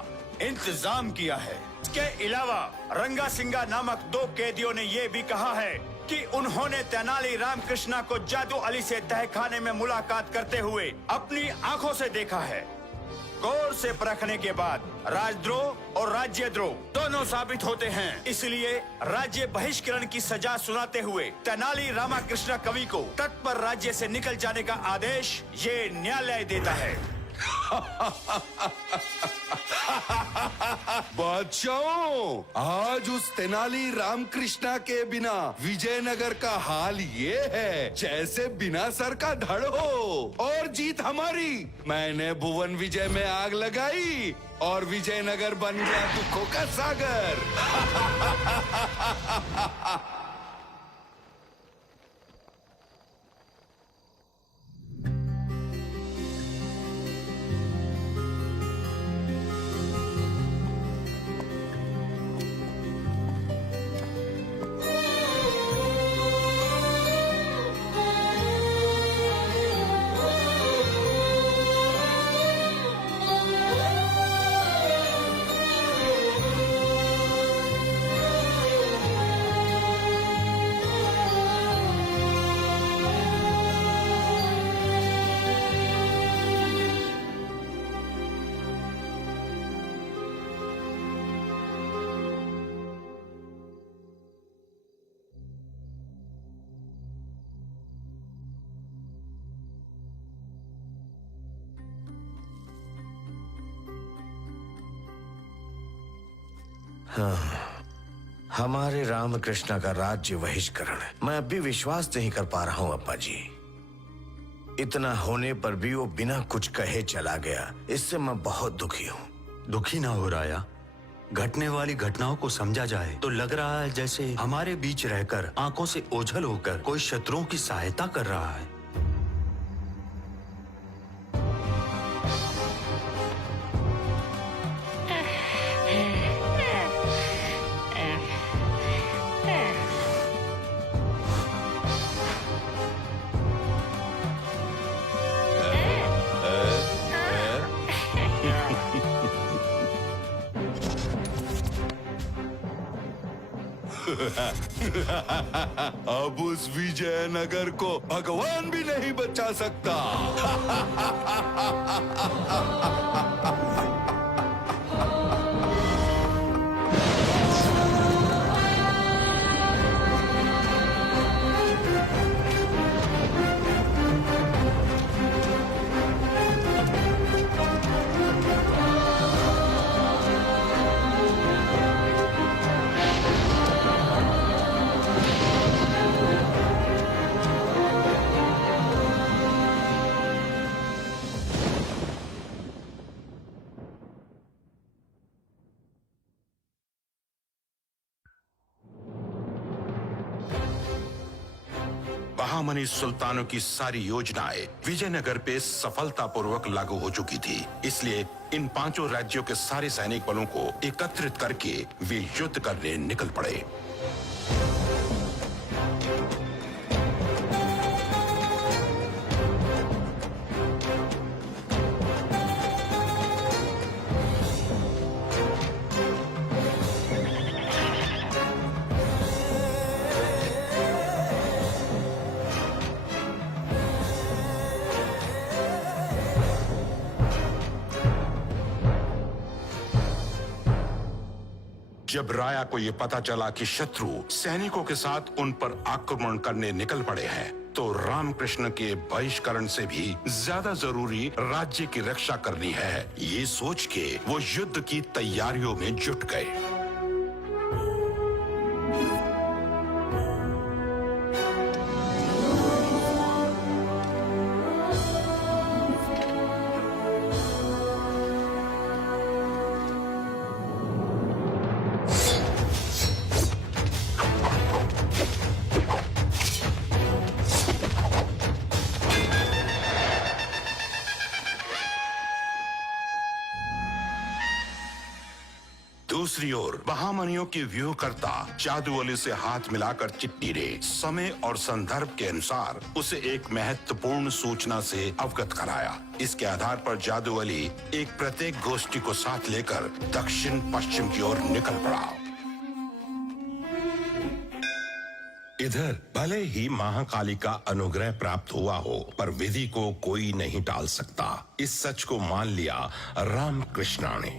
इंतजाम किया है। इसके अलावा रंगा सिंगा नामक 2 कैदियों ने यह भी कहा है कि उन्होंने तेनाली रामकृष्ण को जादू अली से तहखाने में मुलाकात करते हुए अपनी आंखों से देखा है। गौर से परखने के बाद राजद्रोह और राज्यद्रोह दोनों साबित होते हैं, इसलिए राज्य बहिष्करण की सजा सुनाते हुए तेनाली रामकृष्ण कवि को तत्पर राज्य से निकल जाने का आदेश ये न्यायालय देता है। बादशाहों, आज उस तेनाली रामकृष्ण के बिना विजयनगर का हाल ये है जैसे बिना सर का धड़ हो, और जीत हमारी। मैंने भुवन विजय में आग लगाई और विजयनगर बन गया दुखों का सागर। हमारे रामकृष्ण का राज्य बहिष्करण मैं अब भी विश्वास नहीं कर पा रहा हूँ अप्पा जी। इतना होने पर भी वो बिना कुछ कहे चला गया, इससे मैं बहुत दुखी हूँ। दुखी ना हो राया, घटने वाली घटनाओं को समझा जाए तो लग रहा है जैसे हमारे बीच रहकर आंखों से ओझल होकर कोई शत्रुओं की सहायता कर रहा है। अब उस विजयनगर को भगवान भी नहीं बचा सकता। बहामनी सुल्तानों की सारी योजनाएं विजयनगर पे सफलतापूर्वक लागू हो चुकी थी। इसलिए इन 5 राज्यों के सारे सैनिक बलों को एकत्रित करके वे युद्ध करने निकल पड़े। जब राया को यह पता चला कि शत्रु सैनिकों के साथ उन पर आक्रमण करने निकल पड़े हैं, तो रामकृष्ण के बहिष्करण से भी ज्यादा जरूरी राज्य की रक्षा करनी है, ये सोच के वो युद्ध की तैयारियों में जुट गए। दूसरी ओर बहामनियों के व्यूहकर्ता जादू अली से हाथ मिलाकर चिट्ठी ने समय और संदर्भ के अनुसार उसे एक महत्वपूर्ण सूचना से अवगत कराया। इसके आधार पर जादू अली एक प्रत्येक गोष्ठी को साथ लेकर दक्षिण पश्चिम की ओर निकल पड़ा। इधर भले ही महाकाली का अनुग्रह प्राप्त हुआ हो, पर विधि को कोई नहीं टाल सकता। इस सच को मान लिया रामकृष्ण ने।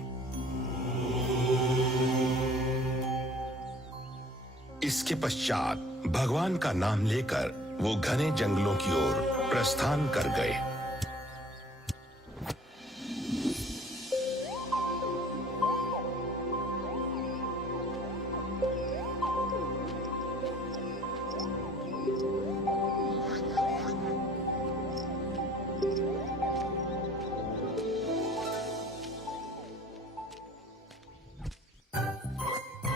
इसके पश्चात भगवान का नाम लेकर वो घने जंगलों की ओर प्रस्थान कर गए।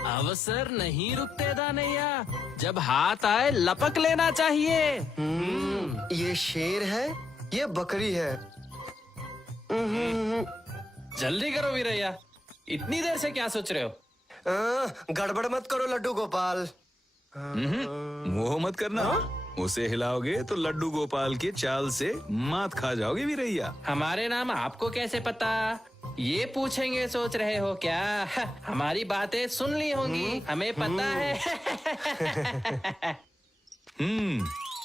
अवसर नहीं रुकते दानैया, जब हाथ आए लपक लेना चाहिए। ये शेर है, ये बकरी है। जल्दी करो वीरैया, इतनी देर से क्या सोच रहे हो? गड़बड़ मत करो लड्डू गोपाल। मोह मत करना। उसे हिलाओगे तो लड्डू गोपाल के चाल से मात खा जाओगे वीरैया। हमारे नाम आपको कैसे पता, ये पूछेंगे सोच रहे हो क्या? हमारी बातें सुन ली होंगी, हमें पता है।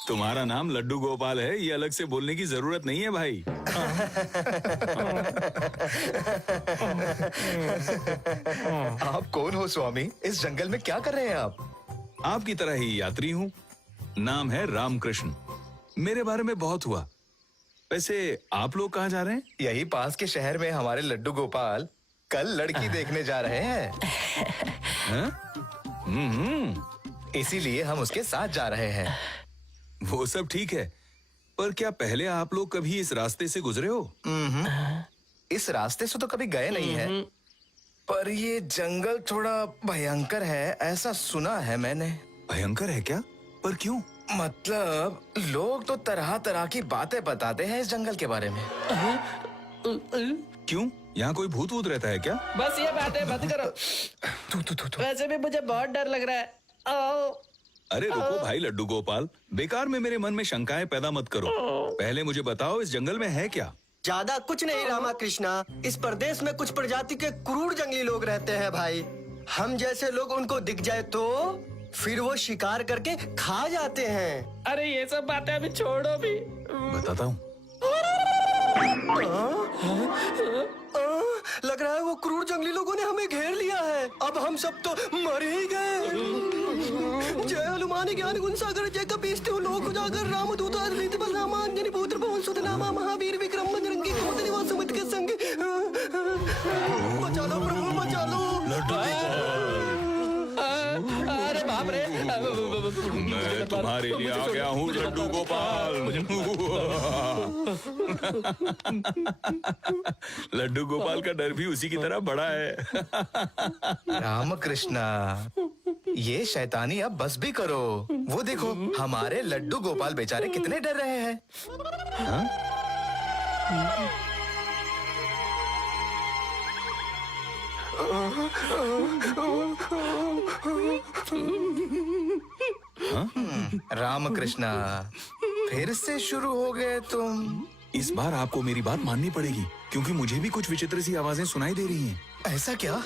तुम्हारा नाम लड्डू गोपाल है, ये अलग से बोलने की जरूरत नहीं है भाई। आप कौन हो स्वामी? इस जंगल में क्या कर रहे हैं आप? आपकी तरह ही यात्री हूँ। नाम है रामकृष्ण। मेरे बारे में बहुत हुआ। वैसे आप लोग कहाँ जा रहे हैं? यही पास के शहर में हमारे लड्डू गोपाल कल लड़की देखने जा रहे हैं। इसीलिए हम उसके साथ जा रहे हैं। वो सब ठीक है, पर क्या पहले आप लोग कभी इस रास्ते से गुजरे हो? इस रास्ते से तो कभी गए नहीं है, पर ये जंगल थोड़ा भयंकर है, ऐसा सुना है मैंने। भयंकर है क्या? पर क्यों? मतलब लोग तो तरह तरह की बातें बताते हैं इस जंगल के बारे में। क्यों? यहाँ कोई भूत वूत रहता है क्या? बस ये बातें बंद करो। वैसे भी मुझे बहुत डर लग रहा है। अरे रुको भाई लड्डू गोपाल, बेकार में मेरे मन में शंकाएं पैदा मत करो। पहले मुझे बताओ इस जंगल में है क्या? ज्यादा कुछ नहीं रामा कृष्णा, इस प्रदेश में कुछ प्रजाति के क्रूर जंगली लोग रहते हैं भाई। हम जैसे लोग उनको दिख जाए तो फिर वो शिकार करके खा जाते हैं। अरे ये सब बातें अभी छोड़ो भी। बताता हूँ। लग रहा है वो क्रूर जंगली लोगों ने हमें घेर लिया है। अब हम सब तो मर ही गए। जय हनुमान ज्ञान गुण सागर जय कपीष्टि लोक उजागर रामदूत नीति बलरामा अंजनी पुत्र पवन सुत नामा महावीर विक्रम बजरंगी कुमति निवास सुमित के संग। बचा लो प्रभु बचा लो। अरे बाप रे। मैं तुम्हारे लिए आ गया हूँ लड्डू गोपाल। लड्डू गोपाल का डर भी उसी की तरह बड़ा है। रामकृष्णा, ये शैतानी अब बस भी करो। वो देखो हमारे लड्डू गोपाल बेचारे कितने डर रहे हैं। हाँ? रामकृष्णा, फिर से शुरू हो गए तुम। इस बार आपको मेरी बात माननी पड़ेगी, क्योंकि मुझे भी कुछ विचित्र सी आवाजें सुनाई दे रही हैं। ऐसा क्या?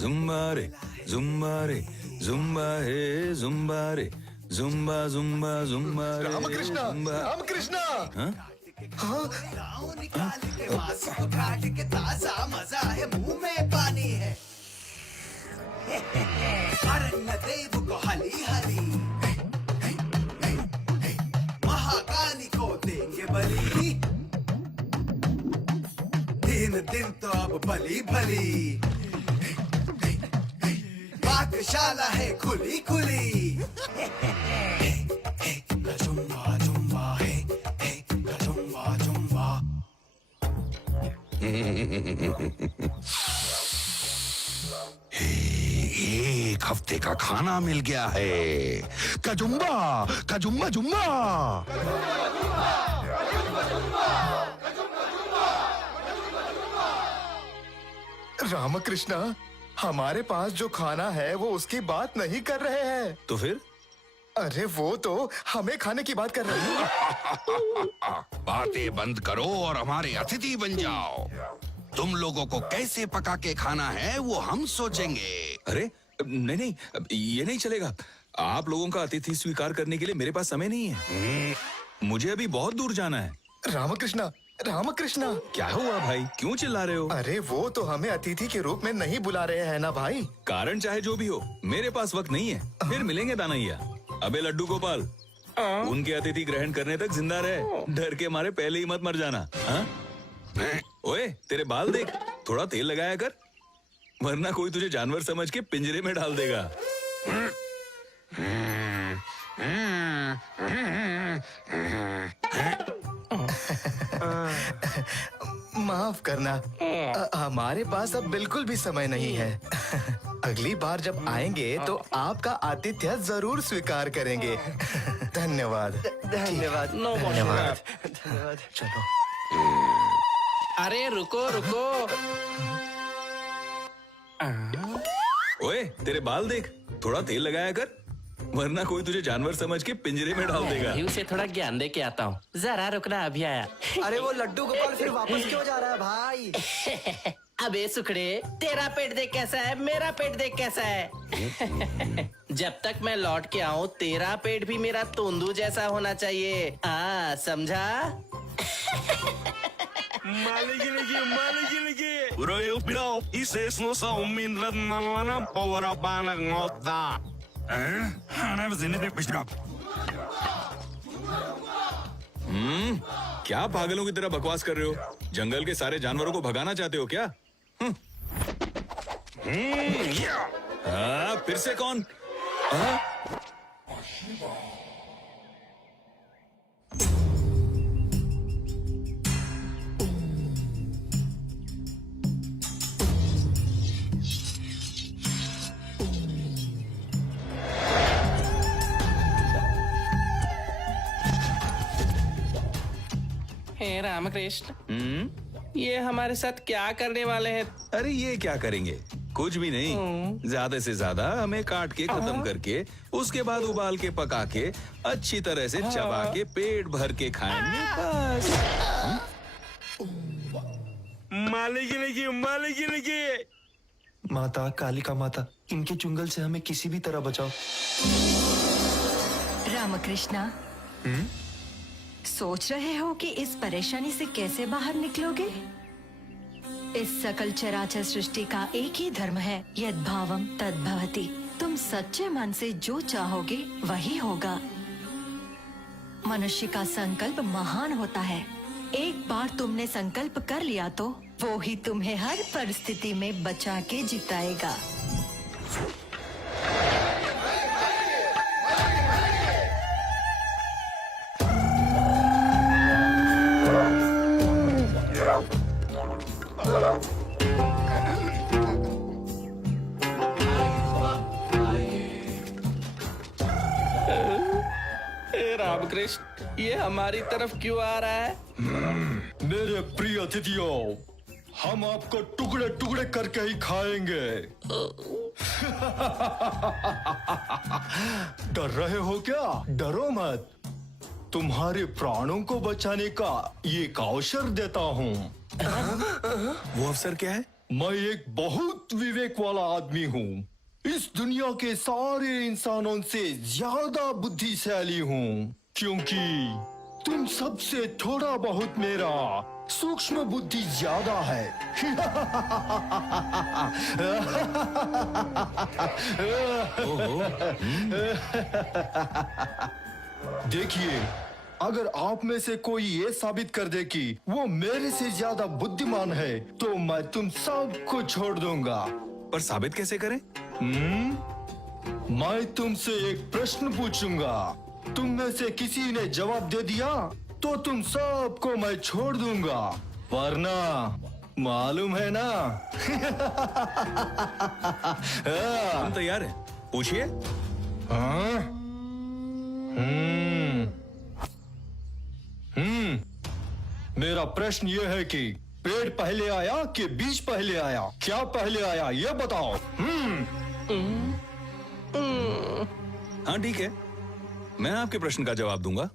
जुम्बा रे जुम्बा रे जुम्बा है जुम्बा रे जुम्बा जुम्बा जुम्बा रे रामकृष्णा, जुम्बा। रामकृष्णा। हाँ? ताजा मजा है मुंह में पानी है। अरण्य देव को हली हली महाकाली को देंगे बलि। दिन दिन तो अब भली भली पाकशाला है खुली खुली। जुम्बा जुम्बा है जुम्बा जुम्बा। एक हफ्ते का खाना मिल गया है। कजुम्बा कजुम्बा जुम्बा। रामकृष्णा, हमारे पास जो खाना है वो उसकी बात नहीं कर रहे हैं। तो फिर? अरे वो तो हमें खाने की बात कर रहे हैं। बातें बंद करो और हमारे अतिथि बन जाओ। तुम लोगों को कैसे पका के खाना है वो हम सोचेंगे। अरे नहीं नहीं, ये नहीं चलेगा। आप लोगों का अतिथि स्वीकार करने के लिए मेरे पास समय नहीं है। मुझे अभी बहुत दूर जाना है। रामकृष्णा, रामकृष्णा। क्या हुआ भाई, क्यों चिल्ला रहे हो? अरे वो तो हमें अतिथि के रूप में नहीं बुला रहे हैं ना भाई। कारण चाहे जो भी हो, मेरे पास वक्त नहीं है। फिर मिलेंगे दानैया। अबे लड्डू गोपाल, उनके अतिथि ग्रहण करने तक जिंदा रहे। डर के मारे पहले ही मत मर जाना। हाँ? ओए, तेरे बाल देख, थोड़ा तेल लगाया कर, वरना कोई तुझे जानवर समझ के पिंजरे में डाल देगा। माफ करना, हमारे पास अब बिल्कुल भी समय नहीं है। अगली बार जब आएंगे तो आपका आतिथ्य जरूर स्वीकार करेंगे। धन्यवाद। धन्यवाद। धन्यवाद। चलो। अरे रुको रुको। ओए, तेरे बाल देख, थोड़ा तेल लगाया कर, वरना कोई तुझे जानवर समझ के पिंजरे में डाल देगा। मैं उसे थोड़ा ज्ञान दे के आता हूँ। जरा रुकना, अभी आया। अरे वो लड्डू गोपाल फिर वापस क्यों जा रहा है भाई? अबे सुखड़े, तेरा पेट देख कैसा है, मेरा पेट देख कैसा है। जब तक मैं लौट के आऊँ, तेरा पेट भी मेरा तोंदू जैसा होना चाहिए। समझा? क्या पागलों की तरह बकवास कर रहे हो? जंगल के सारे जानवरों को भगाना चाहते हो क्या? फिर से कौन? हे रामकृष्ण, ये हमारे साथ क्या करने वाले हैं? अरे ये क्या करेंगे? कुछ भी नहीं, ज्यादा से ज्यादा हमें काट के खत्म करके उसके बाद उबाल के पका के अच्छी तरह से चबा के पेट भर के खाएंगे बस। मालिक लगी। माता, कालिका माता, इनके चुंगल से हमें किसी भी तरह बचाओ। रामकृष्णा, सोच रहे हो कि इस परेशानी से कैसे बाहर निकलोगे? इस सकल चराचर सृष्टि का एक ही धर्म है, यद भावम तद भवति। तुम सच्चे मन से जो चाहोगे वही होगा। मनुष्य का संकल्प महान होता है। एक बार तुमने संकल्प कर लिया तो वो ही तुम्हें हर परिस्थिति में बचा के जिताएगा। रामकृष्ण, ये हमारी तरफ क्यों आ रहा है? मेरे प्रिय अतिथियों, हम आपको टुकड़े टुकड़े करके ही खाएंगे। डर रहे हो क्या? डरो मत, तुम्हारे प्राणों को बचाने का ये एक अवसर देता हूँ। वो अवसर क्या है? मैं एक बहुत विवेक वाला आदमी हूँ। इस दुनिया के सारे इंसानों से ज्यादा बुद्धिशाली हूँ, क्योंकि तुम सबसे थोड़ा बहुत मेरा सूक्ष्म बुद्धि ज्यादा है। देखिए, अगर आप में से कोई ये साबित कर दे कि वो मेरे से ज्यादा बुद्धिमान है, तो मैं तुम सबको छोड़ दूंगा। पर साबित कैसे करें? मैं तुमसे एक प्रश्न पूछूंगा, तुम में से किसी ने जवाब दे दिया तो तुम सबको मैं छोड़ दूंगा, वरना मालूम है ना। हम तैयार हैं, पूछिए। मेरा प्रश्न ये है कि पेड़ पहले आया कि बीज पहले आया? क्या पहले आया ये बताओ। हाँ ठीक है, मैं आपके प्रश्न का जवाब दूंगा।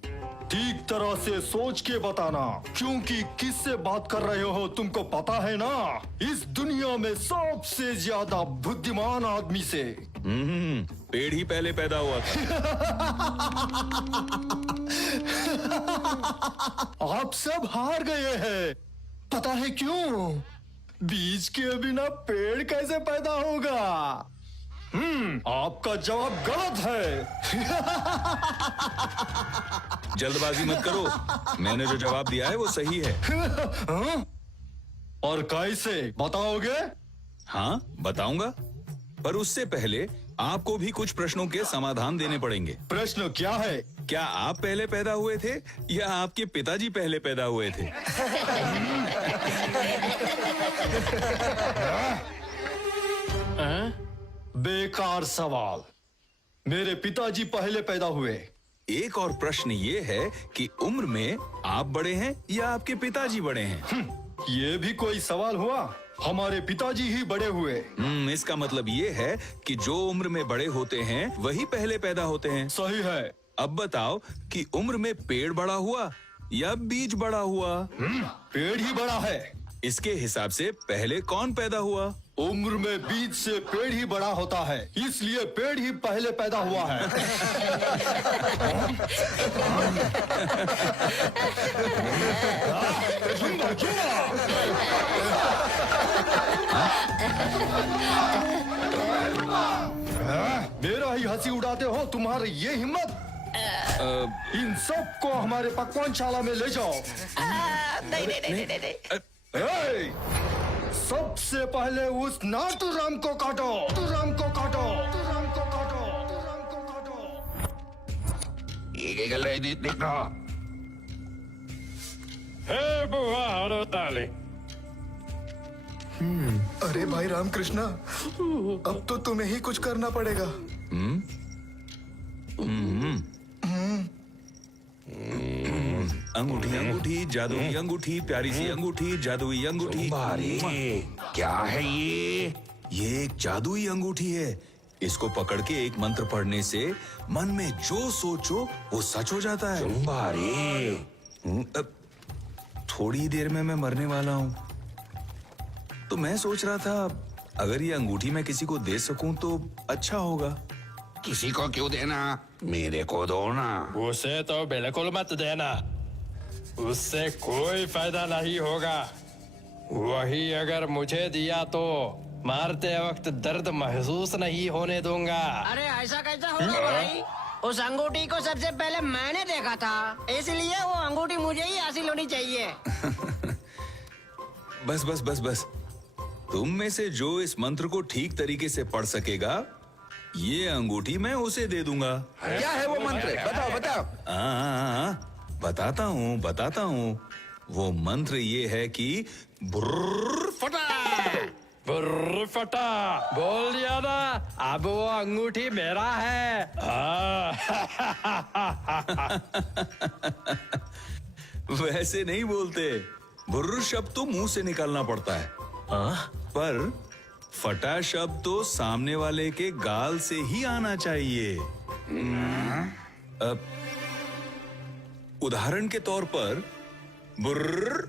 ठीक तरह से सोच के बताना, क्योंकि किससे बात कर रहे हो तुमको पता है ना। इस दुनिया में सबसे ज्यादा बुद्धिमान आदमी से। पेड़ ही पहले पैदा हुआ था। आप सब हार गए हैं, पता है क्यों? बीज के बिना पेड़ कैसे पैदा होगा? आपका जवाब गलत है। जल्दबाजी मत करो, मैंने जो जवाब दिया है वो सही है। और कैसे बताओगे? हाँ बताऊंगा, पर उससे पहले आपको भी कुछ प्रश्नों के समाधान देने पड़ेंगे। प्रश्न क्या है? क्या आप पहले पैदा हुए थे या आपके पिताजी पहले पैदा हुए थे? बेकार सवाल। मेरे पिताजी पहले पैदा हुए। एक और प्रश्न ये है कि उम्र में आप बड़े हैं या आपके पिताजी बड़े हैं? ये भी कोई सवाल हुआ? हमारे पिताजी ही बड़े हुए। इसका मतलब ये है कि जो उम्र में बड़े होते हैं वही पहले पैदा होते हैं। सही है। अब बताओ कि उम्र में पेड़ बड़ा हुआ या बीज बड़ा हुआ? पेड़ ही बड़ा है। इसके हिसाब से पहले कौन पैदा हुआ? उम्र में बीज से पेड़ ही बड़ा होता है, इसलिए पेड़ ही पहले पैदा हुआ है। मेरा ही हंसी उड़ाते हो, तुम्हारी ये हिम्मत? इन सबको हमारे पकवानशाला में ले जाओ। नहीं। सबसे पहले उस नाटू राम को काटो। राम को काटो। राम को काटो। राम को काटो। हे बुआ हड़ताली। अरे भाई रामकृष्णा, अब तो तुम्हें ही कुछ करना पड़ेगा। अंगूठी अंगूठी जादुई अंगूठी, प्यारी सी अंगूठी, जादुई अंगूठी। क्या है ये एक जादुई अंगूठी है। इसको पकड़ के एक मंत्र पढ़ने से मन में जो सोचो वो सच हो जाता है। थोड़ी देर में मैं मरने वाला हूँ, तो मैं सोच रहा था अगर ये अंगूठी मैं किसी को दे सकूं तो अच्छा होगा। किसी को क्यों देना, मेरे को दो ना। उसे तो बिल्कुल मत देना, उससे कोई फायदा नहीं होगा। वही अगर मुझे दिया तो मारते वक्त दर्द महसूस नहीं होने दूंगा। अरे ऐसा कैसा होगा भाई? उस अंगूठी को सबसे पहले मैंने देखा था, इसलिए वो अंगूठी मुझे ही हासिल होनी चाहिए। बस बस बस बस, तुम में से जो इस मंत्र को ठीक तरीके से पढ़ सकेगा, ये अंगूठी मैं उसे दे दूंगा। क्या है वो मंत्र? बताओ बताओ। बताता हूँ। वो मंत्र ये है कि बुर्र फटा। बुर्र फटा, बोल दिया ना, अब वो अंगूठी मेरा है। वैसे नहीं बोलते, बुर्र शब्द तो मुंह से निकालना पड़ता है। पर फटा शब्द तो सामने वाले के गाल से ही आना चाहिए। उदाहरण के तौर पर बुर्र।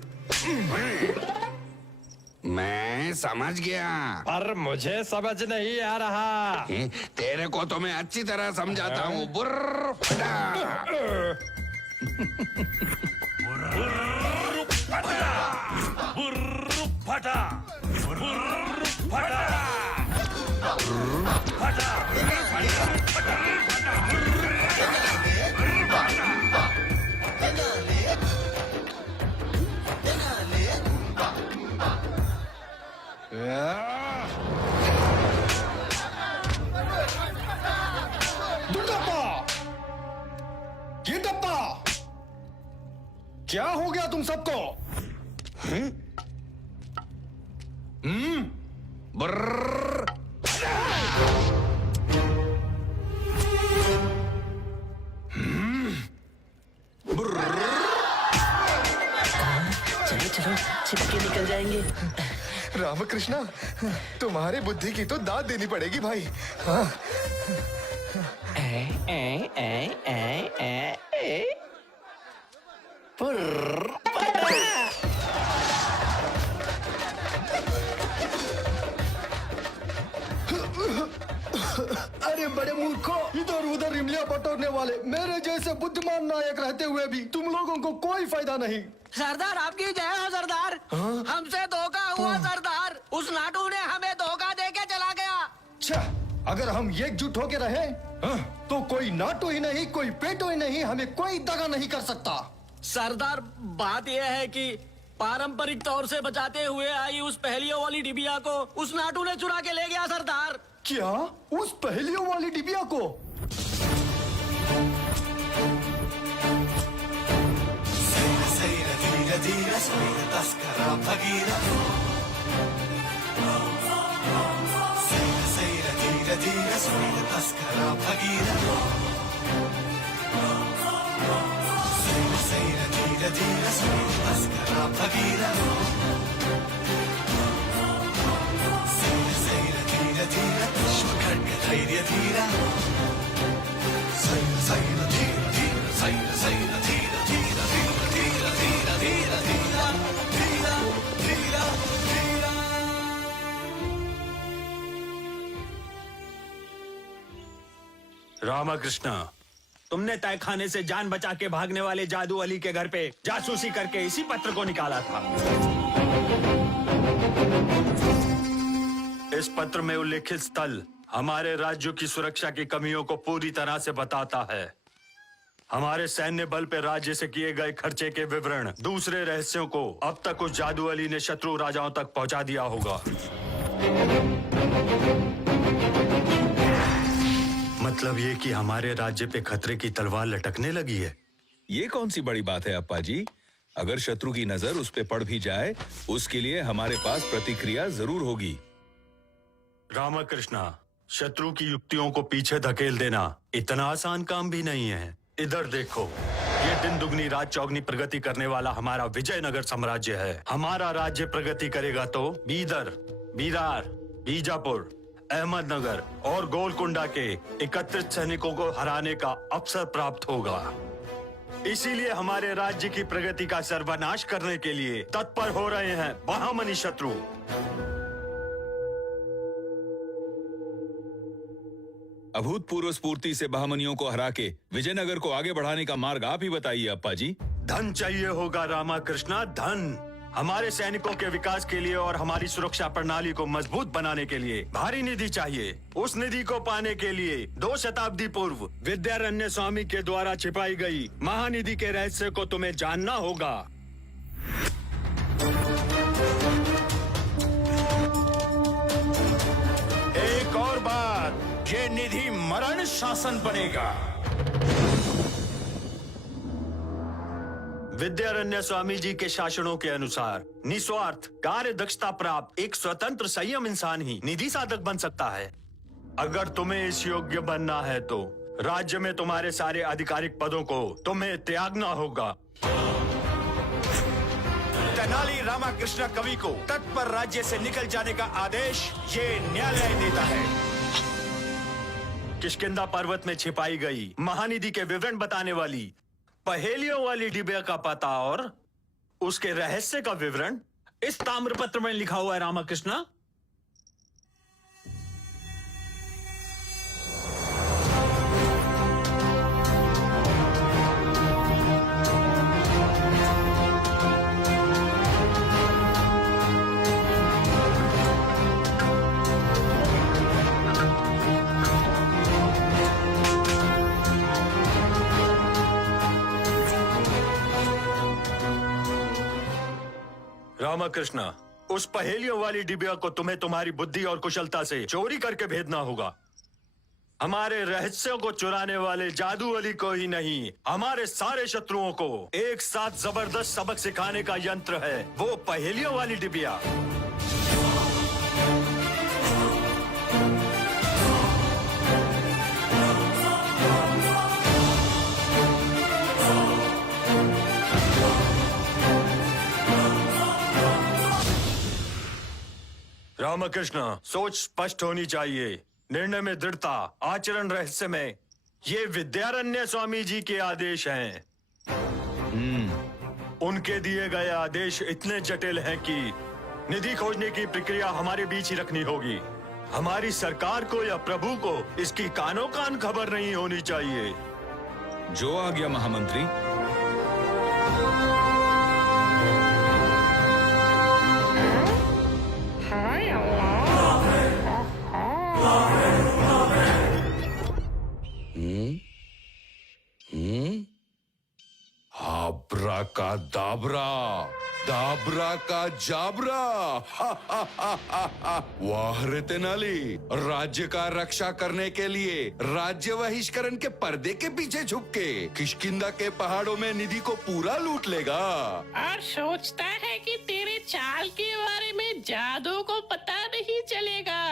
मैं समझ गया, पर मुझे समझ नहीं आ रहा। तेरे को तो मैं अच्छी तरह समझाता हूँ। बुर्र फटा। क्या हो गया तुम सबको? बुर्र। चलो चलो, छिपके निकल जाएंगे। रामकृष्णा, तुम्हारी बुद्धि की तो दाद देनी पड़ेगी भाई। हाँ। अरे बड़े मूर्खों, इधर उधर इमलियां बटोरने वाले मेरे जैसे बुद्धिमान नायक रहते हुए भी तुम लोगों को कोई फायदा नहीं। सरदार आपकी जय हो सरदार। हमसे धोखा हुआ सरदार। उस नाटू ने हमें धोखा देके चला गया। अच्छा, अगर हम एकजुट होके रहे तो कोई नाटू ही नहीं, कोई पेटो ही नहीं, हमें कोई दगा नहीं कर सकता। सरदार, बात यह है कि पारंपरिक तौर से बचाते हुए आई उस पहेलियों वाली डिबिया को उस नाटू ने चुरा के ले गया सरदार। क्या? उस पहेलियों वाली डिबिया को? रामकृष्ण, तुमने तहखाने से जान बचा के भागने वाले जादू अली के घर पे जासूसी करके इसी पत्र को निकाला था। इस पत्र में उल्लेखित स्थल हमारे राज्यों की सुरक्षा की कमियों को पूरी तरह से बताता है। हमारे सैन्य बल पे राज्य से किए गए खर्चे के विवरण, दूसरे रहस्यों को अब तक उस जादू अली ने शत्रु राजाओं तक पहुंचा दिया होगा। मतलब ये कि हमारे राज्य पे खतरे की तलवार लटकने लगी है। ये कौन सी बड़ी बात है अप्पा जी? अगर शत्रु की नजर उस पे पड़ भी जाए, उसके लिए हमारे पास प्रतिक्रिया जरूर होगी। रामकृष्ण, शत्रु की युक्तियों को पीछे धकेल देना इतना आसान काम भी नहीं है। इधर देखो। ये दिन दुगनी रात चौगनी प्रगति करने वाला हमारा विजयनगर साम्राज्य है। हमारा राज्य प्रगति करेगा तो बीदर, बीरार, बीजापुर, अहमदनगर और गोलकुंडा के 31 सैनिकों को हराने का अवसर प्राप्त होगा। इसीलिए हमारे राज्य की प्रगति का सर्वनाश करने के लिए तत्पर हो रहे हैं महामनी शत्रु। अभूतपूर्व स्फूर्ति से बहामनियों को हरा के विजयनगर को आगे बढ़ाने का मार्ग आप ही बताइए अप्पा जी। धन चाहिए होगा रामाकृष्णा, धन। हमारे सैनिकों के विकास के लिए और हमारी सुरक्षा प्रणाली को मजबूत बनाने के लिए भारी निधि चाहिए। उस निधि को पाने के लिए 2 शताब्दी पूर्व विद्यारण्य स्वामी के द्वारा छिपाई गई महानिधि के रहस्य को तुम्हें जानना होगा। एक और बात, ये निधि मरण शासन बनेगा। विद्यारण्य स्वामी जी के शासनों के अनुसार निस्वार्थ कार्य दक्षता प्राप्त एक स्वतंत्र संयम इंसान ही निधि साधक बन सकता है। अगर तुम्हें इस योग्य बनना है तो राज्य में तुम्हारे सारे आधिकारिक पदों को तुम्हें त्यागना होगा। तेनाली रामकृष्ण कवि को तट पर राज्य से निकल जाने का आदेश ये न्यायालय देता है। किष्किंधा पर्वत में छिपाई गई महानिधि के विवरण बताने वाली पहेलियों वाली डिबिया का पता और उसके रहस्य का विवरण इस ताम्रपत्र में लिखा हुआ है रामकृष्ण। रामकृष्ण, उस पहेलियों वाली डिबिया को तुम्हें तुम्हारी बुद्धि और कुशलता से चोरी करके भेजना होगा। हमारे रहस्यों को चुराने वाले जादू अली को ही नहीं, हमारे सारे शत्रुओं को एक साथ जबरदस्त सबक सिखाने का यंत्र है वो पहेलियों वाली डिबिया। रामकृष्ण, सोच स्पष्ट होनी चाहिए, निर्णय में दृढ़ता, आचरण रहस्य में। ये विद्यारण्य स्वामी जी के आदेश हैं। उनके दिए गए आदेश इतने जटिल हैं कि निधि खोजने की प्रक्रिया हमारे बीच ही रखनी होगी। हमारी सरकार को या प्रभु को इसकी कानो कान खबर नहीं होनी चाहिए। जो आ गया महामंत्री। हाबरा का दाबरा, दाबरा का जाबरा। वाह रे तेनाली, राज्य का रक्षा करने के लिए राज्य बहिष्करण के पर्दे के पीछे छुप के किष्किंधा के पहाड़ों में निधि को पूरा लूट लेगा। और सोचता है कि तेरे चाल के बारे में जादू को पता नहीं चलेगा।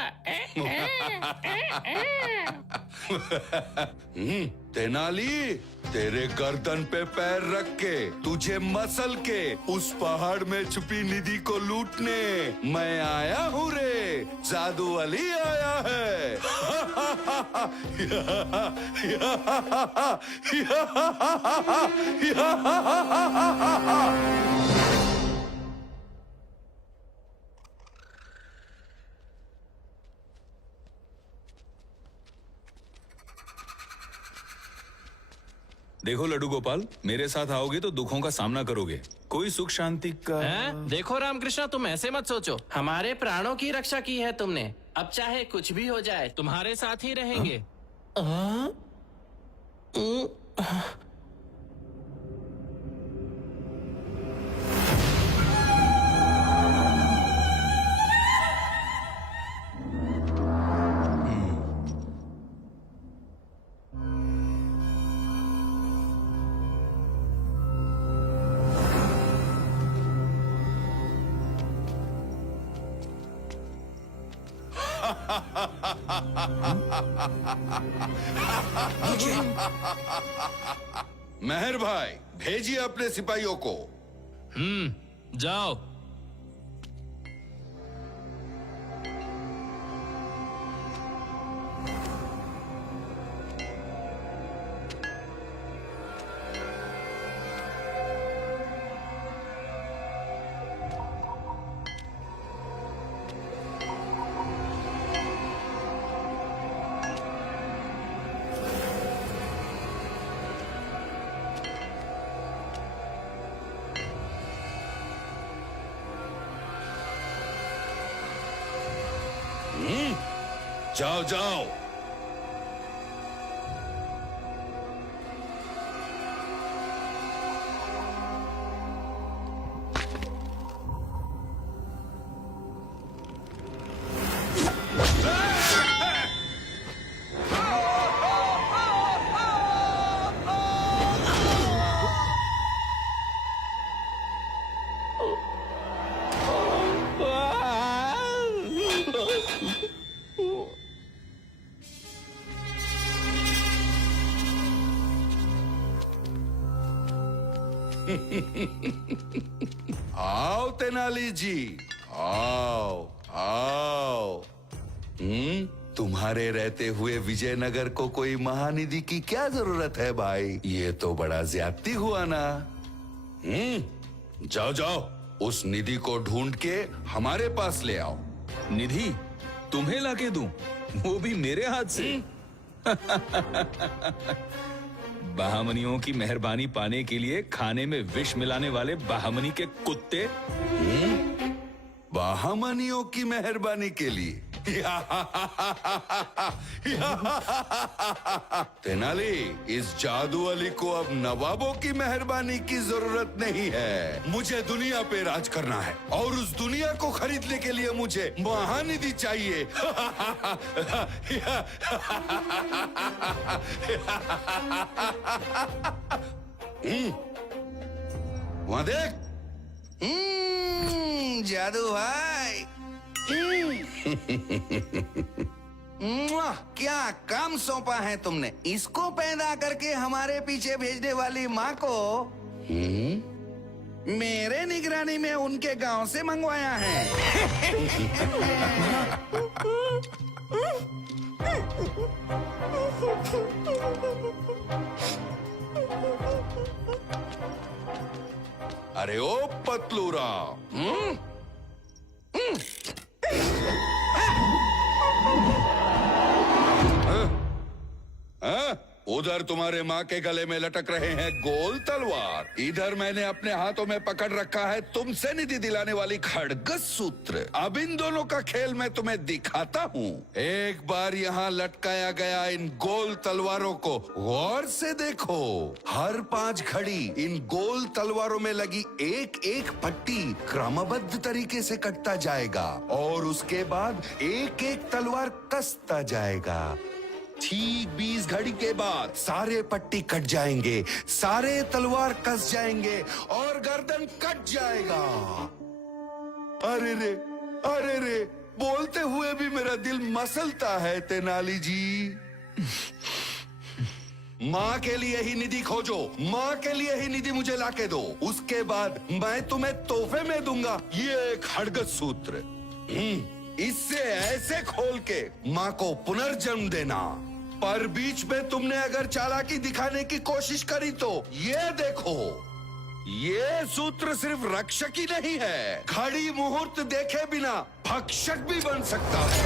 तेनाली, तेरे गर्दन पे पैर रख के तुझे मसल के उस पहाड़ में छुपी निधि को लूटने मैं आया हूँ रे। जादू अली आया है। देखो लड्डू गोपाल, मेरे साथ आओगे तो दुखों का सामना करोगे, कोई सुख शांति का। देखो रामकृष्ण, तुम ऐसे मत सोचो, हमारे प्राणों की रक्षा की है तुमने। अब चाहे कुछ भी हो जाए तुम्हारे साथ ही रहेंगे। मेहर भाई, भेजिए अपने सिपाहियों को। जाओ। जाओ जाओ। आओ तेनाली जी, आओ आओ। तुम्हारे रहते हुए विजयनगर को कोई महानिधि की क्या जरूरत है भाई? ये तो बड़ा ज्यादती हुआ ना। जाओ जाओ, उस निधि को ढूंढ के हमारे पास ले आओ। निधि तुम्हें लाके दूं, वो भी मेरे हाथ से? बहामनियों की मेहरबानी पाने के लिए खाने में विष मिलाने वाले बहामनी के कुत्ते। बहामनियों की मेहरबानी के लिए? तेनाली, इस जादू अली को अब नवाबों की मेहरबानी की जरूरत नहीं है। मुझे दुनिया पे राज करना है और उस दुनिया को खरीदने के लिए मुझे महानिधि चाहिए। वहां देख। जादू भाई। क्या काम सौंपा है तुमने? इसको पैदा करके हमारे पीछे भेजने वाली माँ को मेरे निगरानी में उनके गांव से मंगवाया है। अरे ओ पतलूरा, उधर तुम्हारे माँ के गले में लटक रहे हैं गोल तलवार, इधर मैंने अपने हाथों में पकड़ रखा है तुमसे निधि दिलाने वाली खड़गस सूत्र। अब इन दोनों का खेल मैं तुम्हें दिखाता हूँ। एक बार यहाँ लटकाया गया इन गोल तलवारों को गौर से देखो। हर 5 घड़ी इन गोल तलवारों में लगी एक एक पट्टी क्रमबद्ध तरीके से कटता जाएगा और उसके बाद एक एक तलवार कसता जाएगा। ठीक 20 घड़ी के बाद सारे पट्टी कट जाएंगे, सारे तलवार कस जाएंगे और गर्दन कट जाएगा। अरे रे, बोलते हुए भी मेरा दिल मसलता है तेनाली जी। माँ के लिए ही निधि खोजो, माँ के लिए ही निधि मुझे लाके दो। उसके बाद मैं तुम्हें तोहफे में दूंगा ये खड़गस सूत्र। इससे ऐसे खोल के माँ को पुनर्जन्म देना। पर बीच में तुमने अगर चालाकी दिखाने की कोशिश करी तो ये देखो, ये सूत्र सिर्फ रक्षक ही नहीं है, घड़ी मुहूर्त देखे बिना भक्षक भी बन सकता है।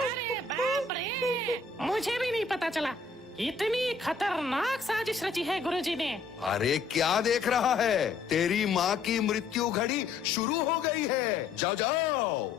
अरे बाप रे, मुझे भी नहीं पता चला। इतनी खतरनाक साजिश रची है गुरुजी ने। अरे क्या देख रहा है? तेरी माँ की मृत्यु घड़ी शुरू हो गई है। जाओ जाओ।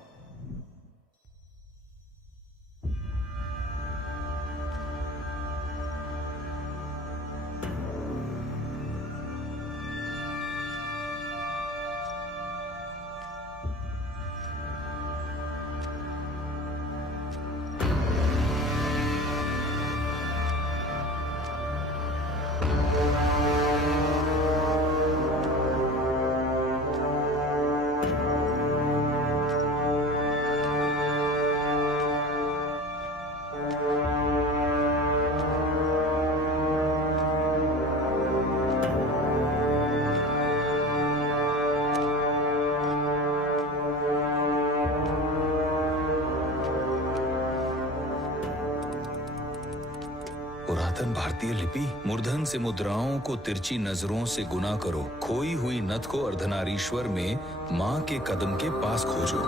सनातन भारतीय लिपि। मूर्धन से मुद्राओं को तिरछी नजरों से गुना करो, खोई हुई नथ को अर्धनारीश्वर में माँ के कदम के पास खोजो।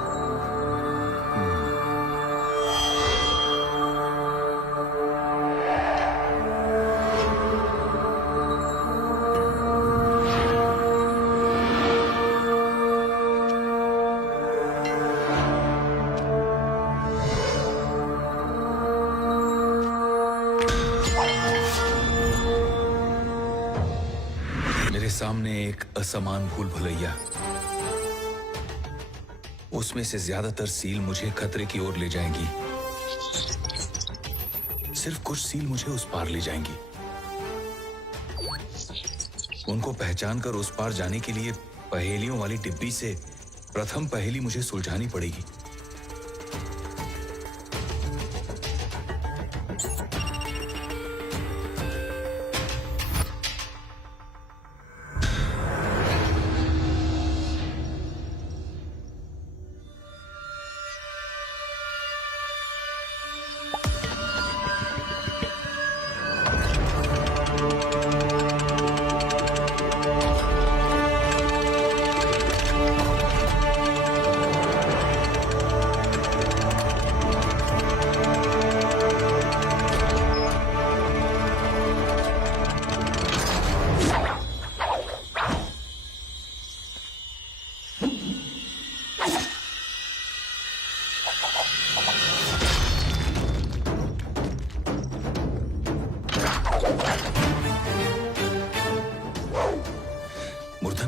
सामने एक असमान भूल भुलैया, उसमें से ज्यादातर सील मुझे खतरे की ओर ले जाएंगी, सिर्फ कुछ सील मुझे उस पार ले जाएंगी। उनको पहचान कर उस पार जाने के लिए पहेलियों वाली डिब्बी से प्रथम पहेली मुझे सुलझानी पड़ेगी।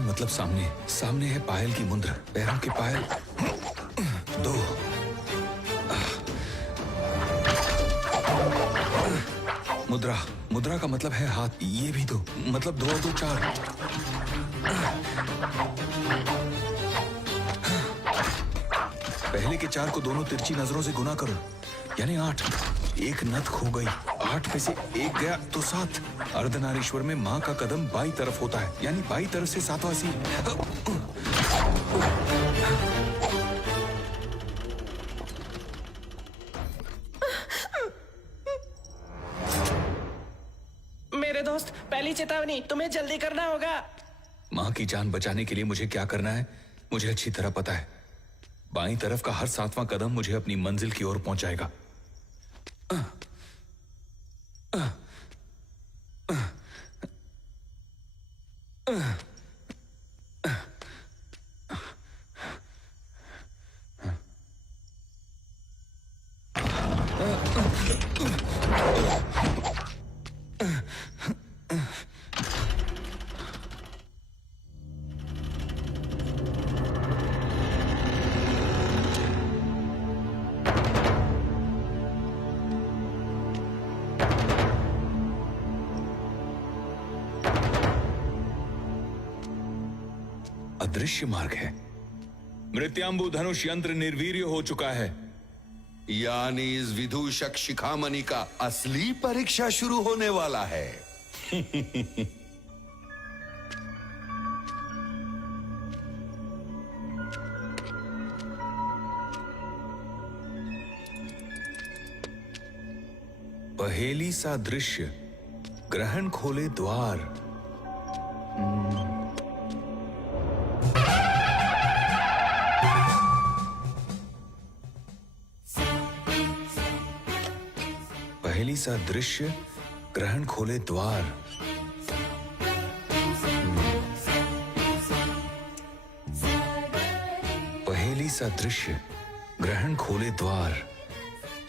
मतलब सामने सामने है पायल की मुद्रा, पैरों की पायल दो, मुद्रा मुद्रा का मतलब है हाथ, ये भी दो, मतलब 2 और 2 4। पहले के 4 को दोनों तिरछी नजरों से गुना करो, यानी 8। एक नथ खो गई, 8 में से 1 गया तो 7। अर्धनारीश्वर में माँ का कदम बाई तरफ होता है, यानी बाई तरफ से 7वां सील। मेरे दोस्त, पहली चेतावनी, तुम्हें जल्दी करना होगा। माँ की जान बचाने के लिए मुझे क्या करना है मुझे अच्छी तरह पता है। बाईं तरफ का हर 7वां कदम मुझे अपनी मंजिल की ओर पहुंचाएगा। अदृश्य मार्ग है। मृत्यांबु धनुष यंत्र निर्वीर्य हो चुका है, यानी इस विदूषक शिखामणि का असली परीक्षा शुरू होने वाला है। पहेली सा दृश्य, ग्रहण खोले द्वार। पहेली सा दृश्य, ग्रहण खोले द्वार। पहेली सा दृश्य, ग्रहण खोले द्वार,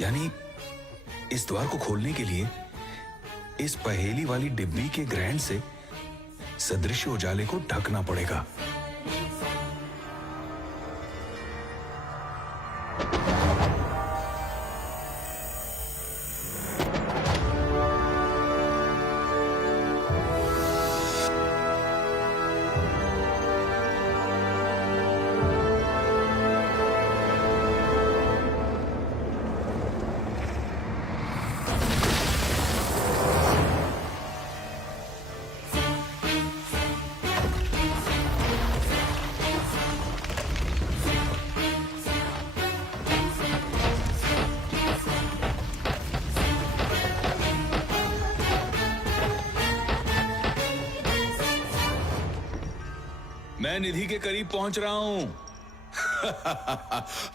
यानी इस द्वार को खोलने के लिए इस पहेली वाली डिब्बी के ग्रहण से सदृश्य उजाले को ढकना पड़ेगा। मैं निधि के करीब पहुंच रहा हूं।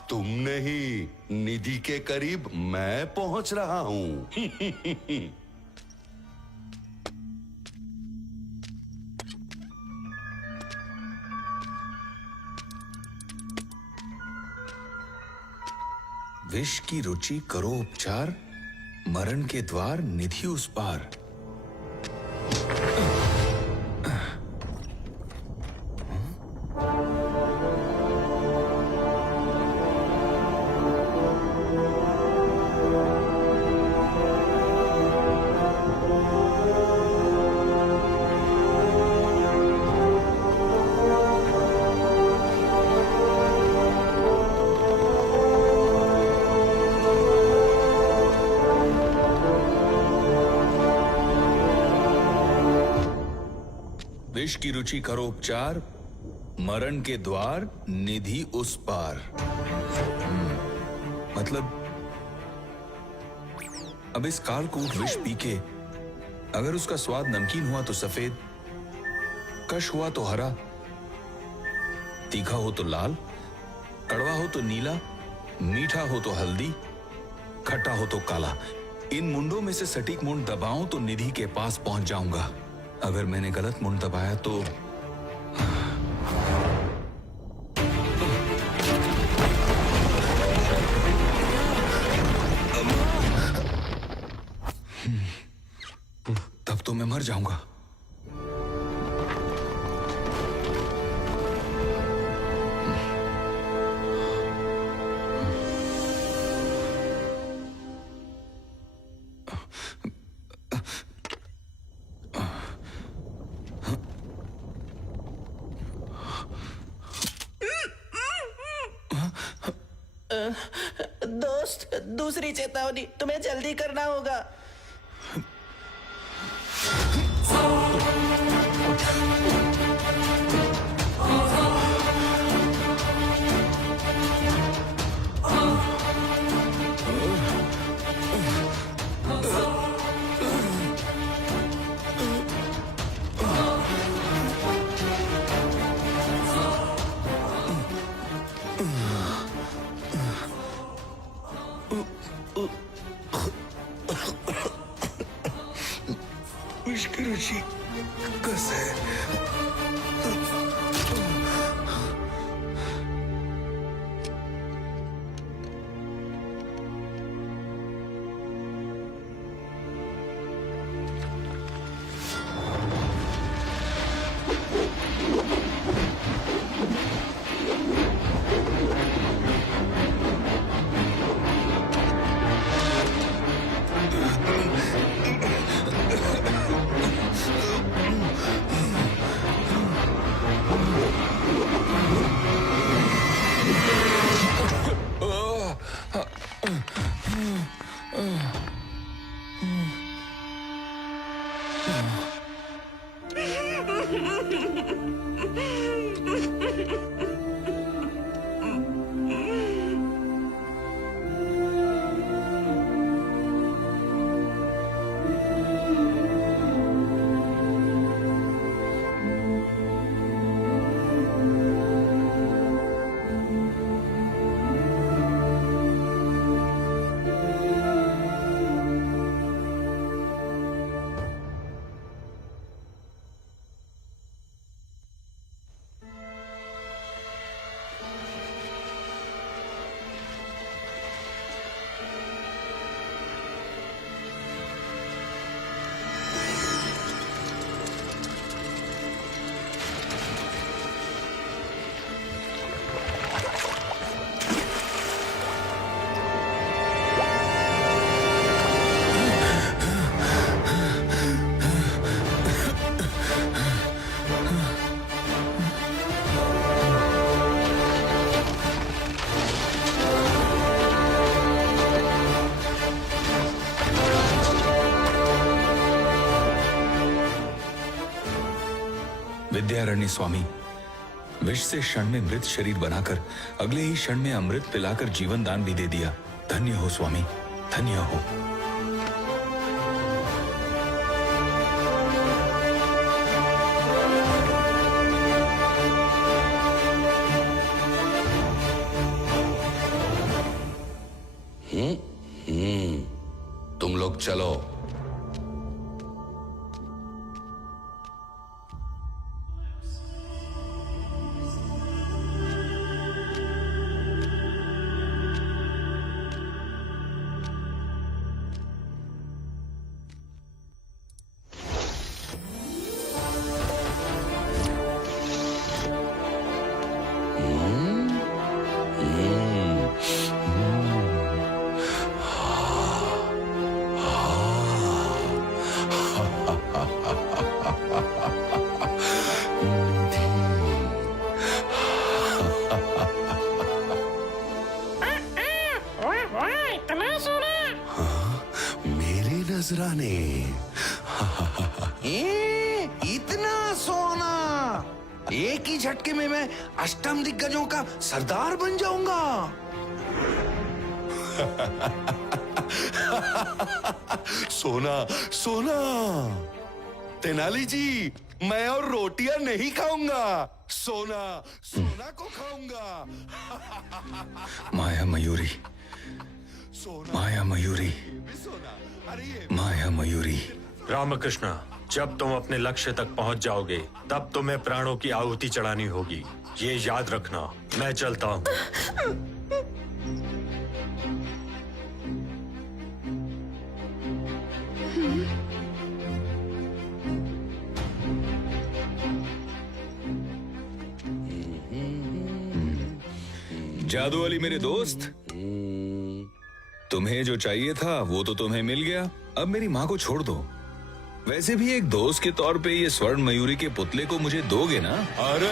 तुम नहीं, निधि के करीब मैं पहुंच रहा हूं। विष की रुचि करो उपचार, मरण के द्वार निधि उस पार। विष की रुचि करो उपचार, मरण के द्वार निधि उस पार। मतलब अब इस कालकूट विष पी के अगर उसका स्वाद नमकीन हुआ तो सफेद, कश हुआ तो हरा, तीखा हो तो लाल, कड़वा हो तो नीला, मीठा हो तो हल्दी, खट्टा हो तो काला, इन मुंडों में से सटीक मुंड दबाऊं तो निधि के पास पहुंच जाऊंगा। अगर मैंने गलत मुंड दबाया तो तब तो मैं मर जाऊंगा। दोस्त, दूसरी चेतावनी, तुम्हें जल्दी करना होगा। विष की रुचि कस है। विद्यारण्य स्वामी, विष से क्षण में मृत शरीर बनाकर अगले ही क्षण में अमृत पिलाकर जीवन दान भी दे दिया। धन्य हो स्वामी, धन्य हो। चलो। मेरे नजराने। इतना सोना, एक ही झटके में मैं अष्टम दिग्गजों का सरदार बन जाऊंगा। सोना सोना। तेनाली जी, मैं और रोटियां नहीं खाऊंगा, सोना सोना को खाऊंगा। माया मयूरी, माया मयूरी, माया मयूरी। रामकृष्ण, जब तुम अपने लक्ष्य तक पहुंच जाओगे तब तुम्हें प्राणों की आहुति चढ़ानी होगी, ये याद रखना। मैं चलता हूँ। जादू वाली मेरे दोस्त, तुम्हें जो चाहिए था वो तो तुम्हें मिल गया। अब मेरी माँ को छोड़ दो। वैसे भी एक दोस्त के तौर पे ये स्वर्ण मयूरी के पुतले को मुझे दोगे ना? अरे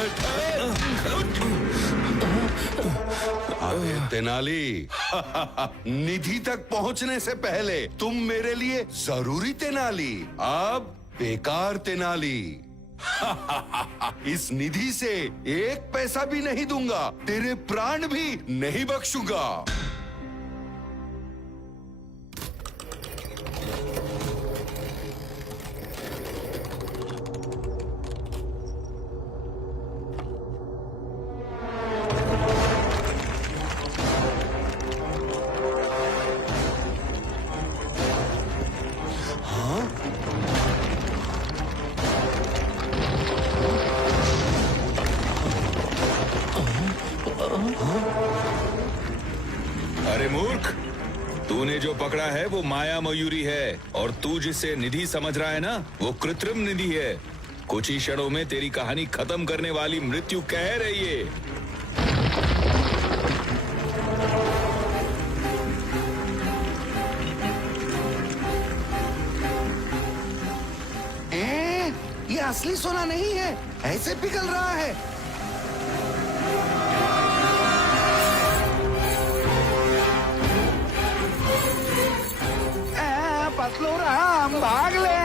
तेनाली, निधि तक पहुंचने से पहले तुम मेरे लिए जरूरी तेनाली, अब बेकार तेनाली। इस निधि से एक पैसा भी नहीं दूंगा, तेरे प्राण भी नहीं बख्शूंगा। अरे मूर्ख, तूने जो पकड़ा है वो माया मयूरी है, और तू जिसे निधि समझ रहा है ना, वो कृत्रिम निधि है। कुछ ही क्षणों में तेरी कहानी खत्म करने वाली मृत्यु कह रही है। ये असली सोना नहीं है, ऐसे पिघल रहा है। पतलू राम, भाग ले।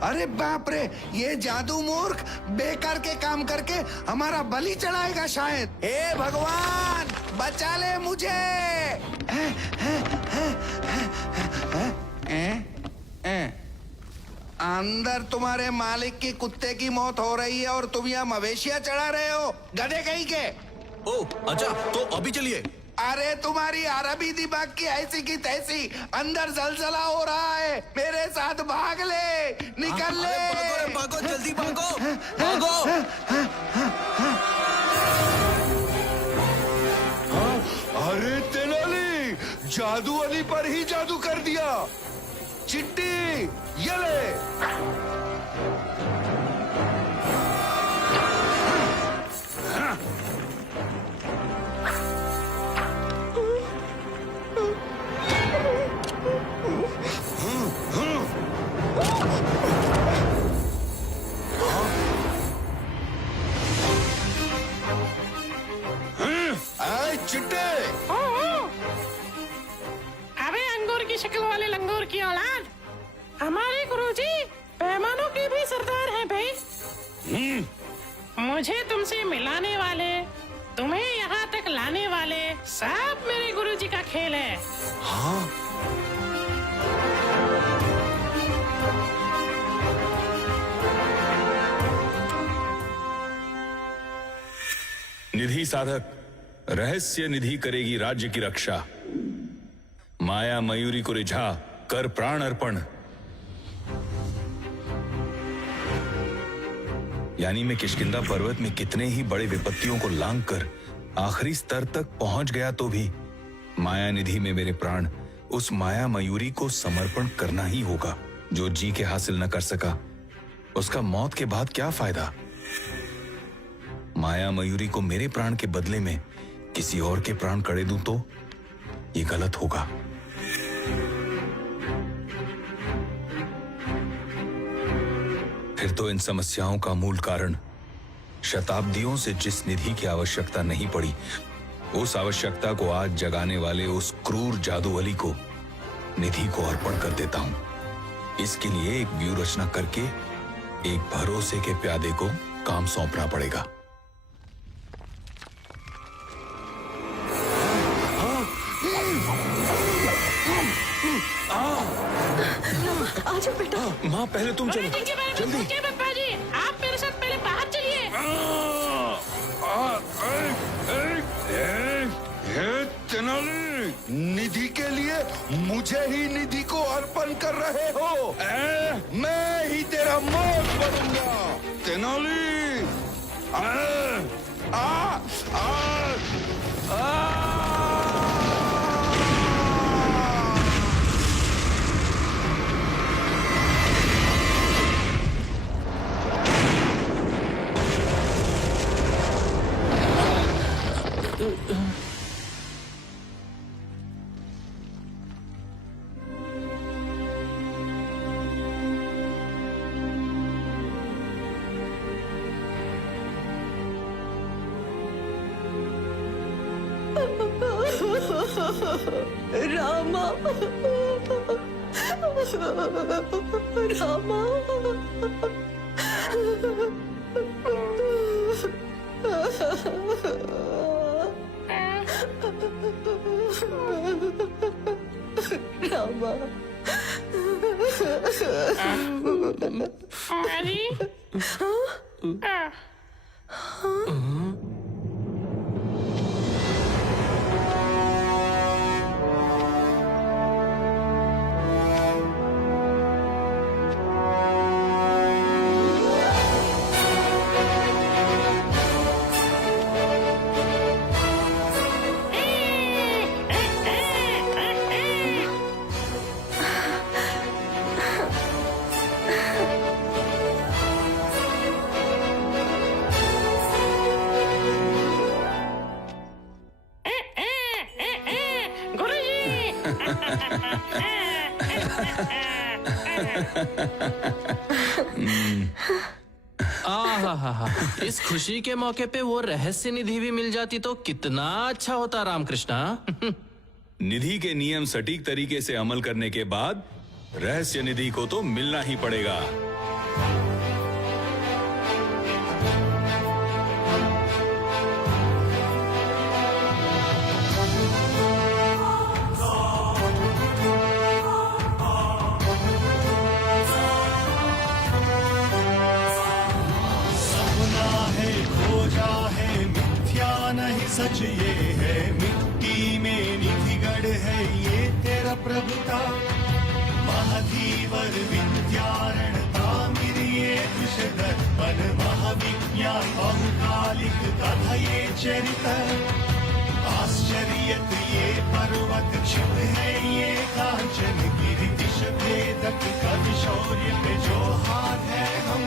अरे बाप रे, ये जादू मूर्ख बेकार के काम करके हमारा बलि चढ़ाएगा शायद। हे भगवान, बचा ले मुझे। अंदर तुम्हारे मालिक की कुत्ते की मौत हो रही है और तुम यहाँ मवेशियां चढ़ा रहे हो, गधे कहीं के। ओ अच्छा, तो अभी चलिए। अरे तुम्हारी अरबी दिमाग की ऐसी की तैसी, अंदर जलजला हो रहा है। मेरे साथ भाग ले, निकल ले। भागो, भागो, जल्दी भागो, भागो। अरे तेनाली, जादू वाली पर ही जादू कर दिया। चिट्टी, ये ले। चिट्टे, अबे अंगूर की शक्ल वाले लंगूर की औलाद, हमारे गुरुजी पैमानों के भी सरदार हैं भाई। मुझे तुमसे मिलाने वाले, तुम्हें यहाँ तक लाने वाले, सब मेरे गुरुजी का खेल है। हाँ? निधि साधक, रहस्य निधि करेगी राज्य की रक्षा। माया मयूरी को रिझा कर प्राण अर्पण। यानी मैं किष्किंधा पर्वत में कितने ही बड़े विपत्तियों को लांघकर आखिरी स्तर तक पहुंच गया तो भी माया निधि में मेरे प्राण उस माया मयूरी को समर्पण करना ही होगा। जो जी के हासिल न कर सका उसका मौत के बाद क्या फायदा। माया मयूरी को मेरे प्राण के बदले में किसी और के प्राण कड़े दूं तो ये गलत होगा। फिर तो इन समस्याओं का मूल कारण शताब्दियों से जिस निधि की आवश्यकता नहीं पड़ी उस आवश्यकता को आज जगाने वाले उस क्रूर जादूवली को निधि को अर्पण कर देता हूं। इसके लिए एक व्यूह रचना करके एक भरोसे के प्यादे को काम सौंपना पड़ेगा। आजा बेटा। माँ पहले तुम चलो जल्दी। जी आप मेरे साथ पहले बाहर चलिए। निधि के लिए मुझे ही निधि को अर्पण कर रहे हो। मैं ही तेरा मौत बनूंगा तेनाली। रामा, रामा, रामा। इस खुशी के मौके पे वो रहस्य निधि भी मिल जाती तो कितना अच्छा होता रामकृष्णा। निधि के नियम सटीक तरीके से अमल करने के बाद रहस्य निधि को तो मिलना ही पड़ेगा। सच ये है मिट्टी में निधि गढ़ है ये तेरा प्रभुता महाधीवर विद्यारण तामिर ये कुश दर्पण महाविज्ञान बहुकालिक कथा ये चरित आश्चर्यत ये पर्वत क्षिप है ये कांचन गिरि दिश भेदक कवि शौर्य पे जो हाथ है हम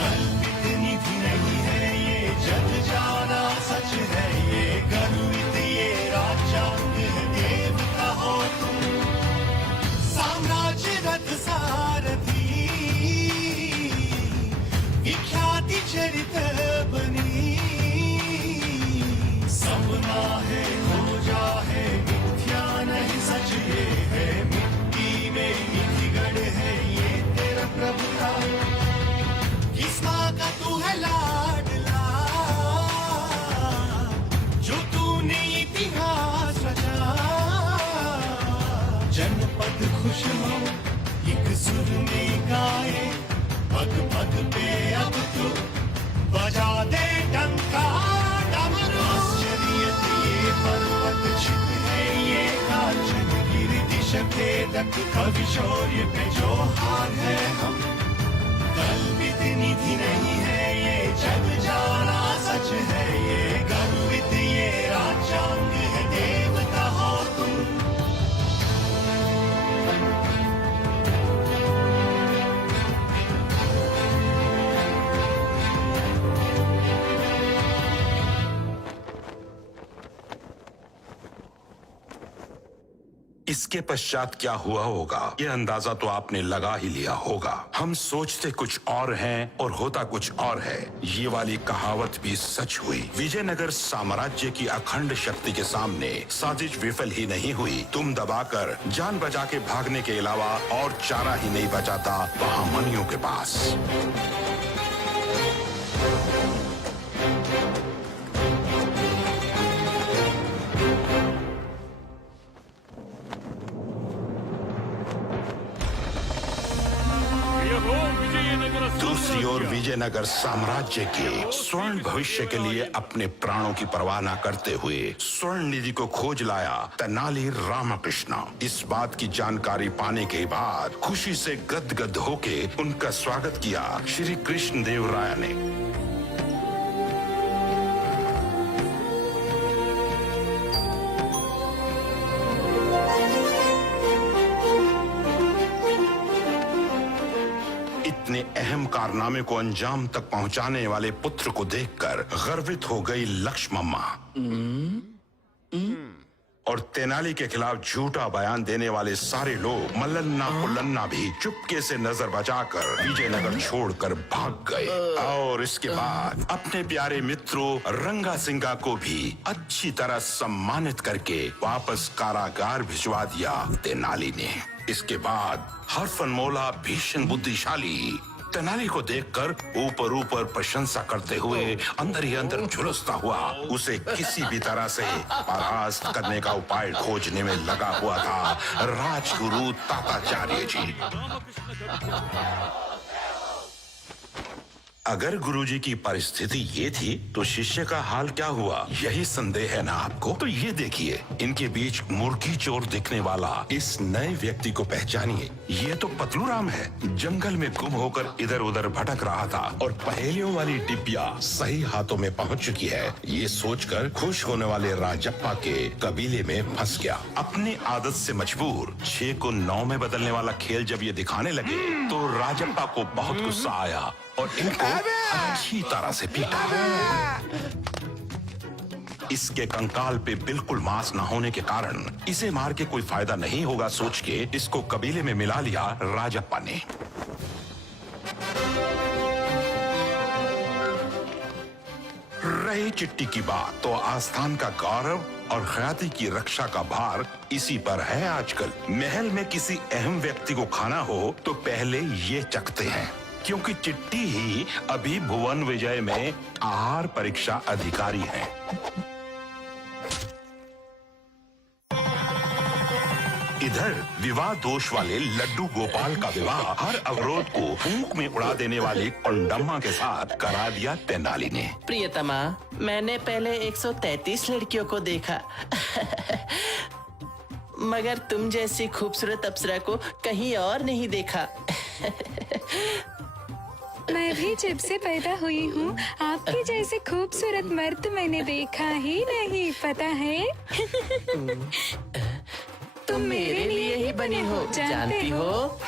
कल्पित निधि नहीं है ये जग जाना सच है ये गर्वित ये राजांग है देवता हो तुम साम्राज्य रथ सारथी विख्याति चरित बनी सपना है खोजा है मिथ्या नहीं सच ये है मिट्टी में निधि गढ़ है ये तेरा प्रभुता किस माँ का तू है लाडला जो तूने इतिहास रचा जनपद खुश हो एक सुर में गाए पग पग पे अब तू बजा दे डंका डमरू आश्चर्य विष भेदक कवि शौर्य पे जो हार है हम, कल्पित निधि नहीं है ये जग जाना सच है, ये गर्वित ये राजांग है, देवता हो तुम। इसके पश्चात क्या हुआ होगा ये अंदाजा तो आपने लगा ही लिया होगा। हम सोचते कुछ और हैं और होता कुछ और है। ये वाली कहावत भी सच हुई। विजयनगर साम्राज्य की अखंड शक्ति के सामने साजिश विफल ही नहीं हुई। तुम दबाकर जान बचा के भागने के अलावा और चारा ही नहीं बचा था महामनियों के पास। दूसरी ओर विजयनगर साम्राज्य के स्वर्ण भविष्य के लिए अपने प्राणों की परवाह न करते हुए स्वर्ण निधि को खोज लाया तेनाली रामकृष्ण। इस बात की जानकारी पाने के बाद खुशी से गदगद होके उनका स्वागत किया श्री कृष्ण देव राय ने। इतने अहम कारनामे को अंजाम तक पहुंचाने वाले पुत्र को देखकर गर्वित हो गई लक्ष्मम्मा। और तेनाली के खिलाफ झूठा बयान देने वाले सारे लोग मल्लन्ना पुल्लन्ना भी चुपके से नजर बचाकर विजयनगर छोड़कर भाग गए। और इसके बाद अपने प्यारे मित्रों रंगा सिंगा को भी अच्छी तरह सम्मानित करके वापस कारागार भिजवा दिया तेनाली ने। इसके बाद हरफनमौला भीषण बुद्धिशाली तेनाली को देखकर ऊपर ऊपर प्रशंसा करते हुए अंदर ही अंदर झुलसता हुआ उसे किसी भी तरह से परास्त करने का उपाय खोजने में लगा हुआ था राजगुरु ताताचार्य जी। अगर गुरुजी की परिस्थिति ये थी तो शिष्य का हाल क्या हुआ, यही संदेह है ना आपको? तो ये देखिए, इनके बीच मुर्गी चोर दिखने वाला इस नए व्यक्ति को पहचानिए। ये तो पतलू राम है। जंगल में गुम होकर इधर उधर भटक रहा था और पहेलियों वाली डिबिया सही हाथों में पहुंच चुकी है। ये सोचकर खुश होने वाले राजप्पा के कबीले में फंस गया। अपनी आदत से मजबूर 6 को 9 में बदलने वाला खेल जब ये दिखाने लगे तो राजप्पा को बहुत गुस्सा आया और इनको अच्छी तरह से पीटा। इसके कंकाल पे बिल्कुल मांस न होने के कारण इसे मार के कोई फायदा नहीं होगा सोच के इसको कबीले में मिला लिया राजप्पा ने। रही चिट्टी की बात तो आस्थान का गौरव और ख्याति की रक्षा का भार इसी पर है आजकल। महल में किसी अहम व्यक्ति को खाना हो तो पहले ये चखते हैं, क्योंकि चिट्टी ही अभी भुवन विजय में आहार परीक्षा अधिकारी है। इधर विवाह दोष वाले लड्डू गोपाल का विवाह हर अवरोध को फूंक में उड़ा देने वाली कंडम्मा के साथ करा दिया तेनाली ने। प्रियतमा, मैंने पहले 133 लड़कियों को देखा मगर तुम जैसी खूबसूरत अप्सरा को कहीं और नहीं देखा। मैं भी जब से पैदा हुई हूँ आपके जैसे खूबसूरत मर्द मैंने देखा ही नहीं, पता है? तुम मेरे लिए ही बनी हो, जानती हो?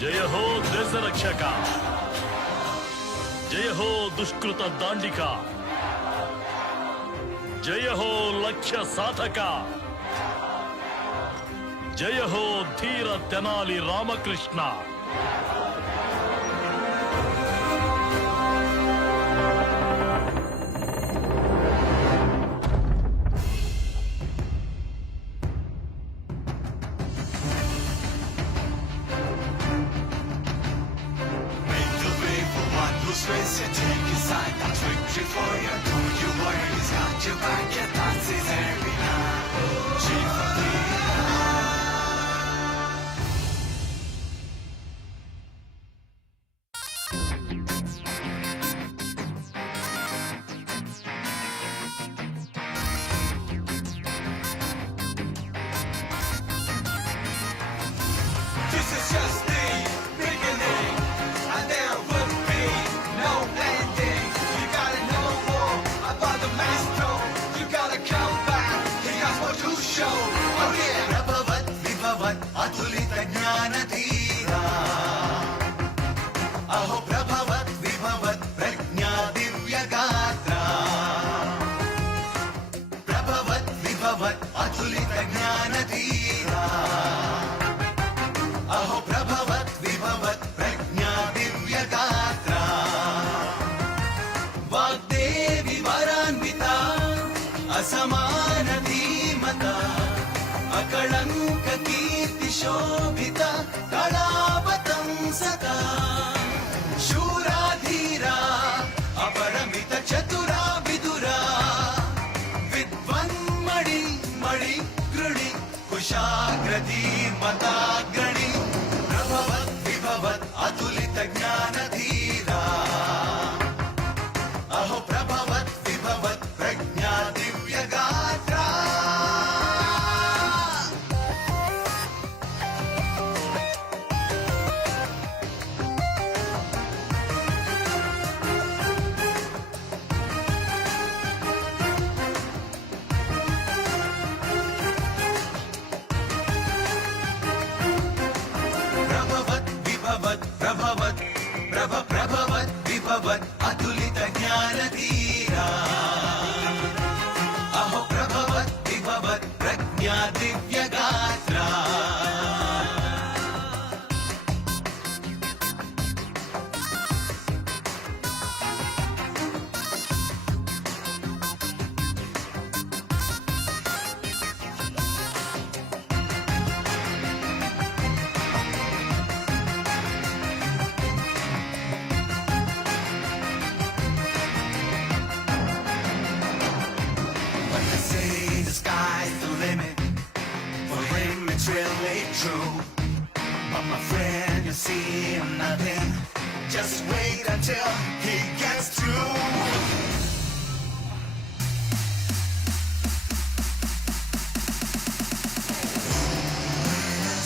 जय हो देश रक्षका, जय हो दुष्कृत दांडिका, जय हो लक्ष्य साधका, जय हो धीर Tenali Ramakrishna. This is just the beginning, and there would be no ending. You gotta know more about the maestro. You gotta come back, he has more to show. Oh yeah. Prabhavat vibhavat atulita jnana dheera. Aho prabhavat vibhavat prajna divya gatra. Prabhavat vibhavat atulita jnana dheera. अहो प्रभवत विभवत प्रज्ञा दिव्य गात्रा, वाग्देवी वरान्विता असमान धीमता, अकळंक कीर्ति शोभिता कलावतंसता, शूरा धीरा अपरमित चतुरा विदुरा, विद्वन्मणि मणि गृणि कुशाग्रधी मताग्रणी, प्रभवत विभवत अतुलित ज्ञान धीरा, अहो प्रभवत विभवत प्रज्ञा दिव्य गात्रा। प्रभवत प्रभवत विभवत अतुलित ज्ञान धीरा, अहो प्रभवत विभवत प्रज्ञा Divya गात्रा। Really true, but my friend, you see, I'm nothing. Just wait until he gets through.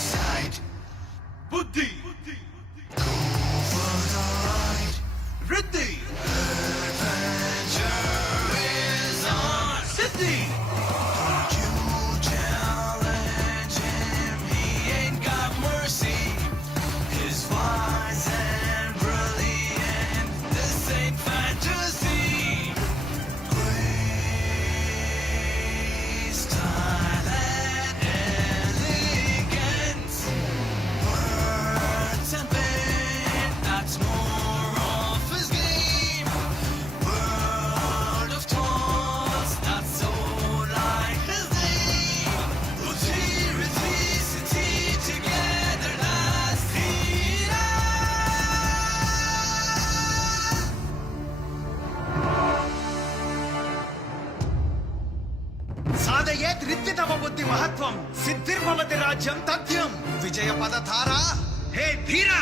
Sight, buddhi, go for the ride, riddhi. Adventure is on, siddhi. साधयेत् रिद्धितम बुद्धि महत्वम, सिद्धिर्भवति राज्यम तथ्यम, विजय पदधारा हे धीरा।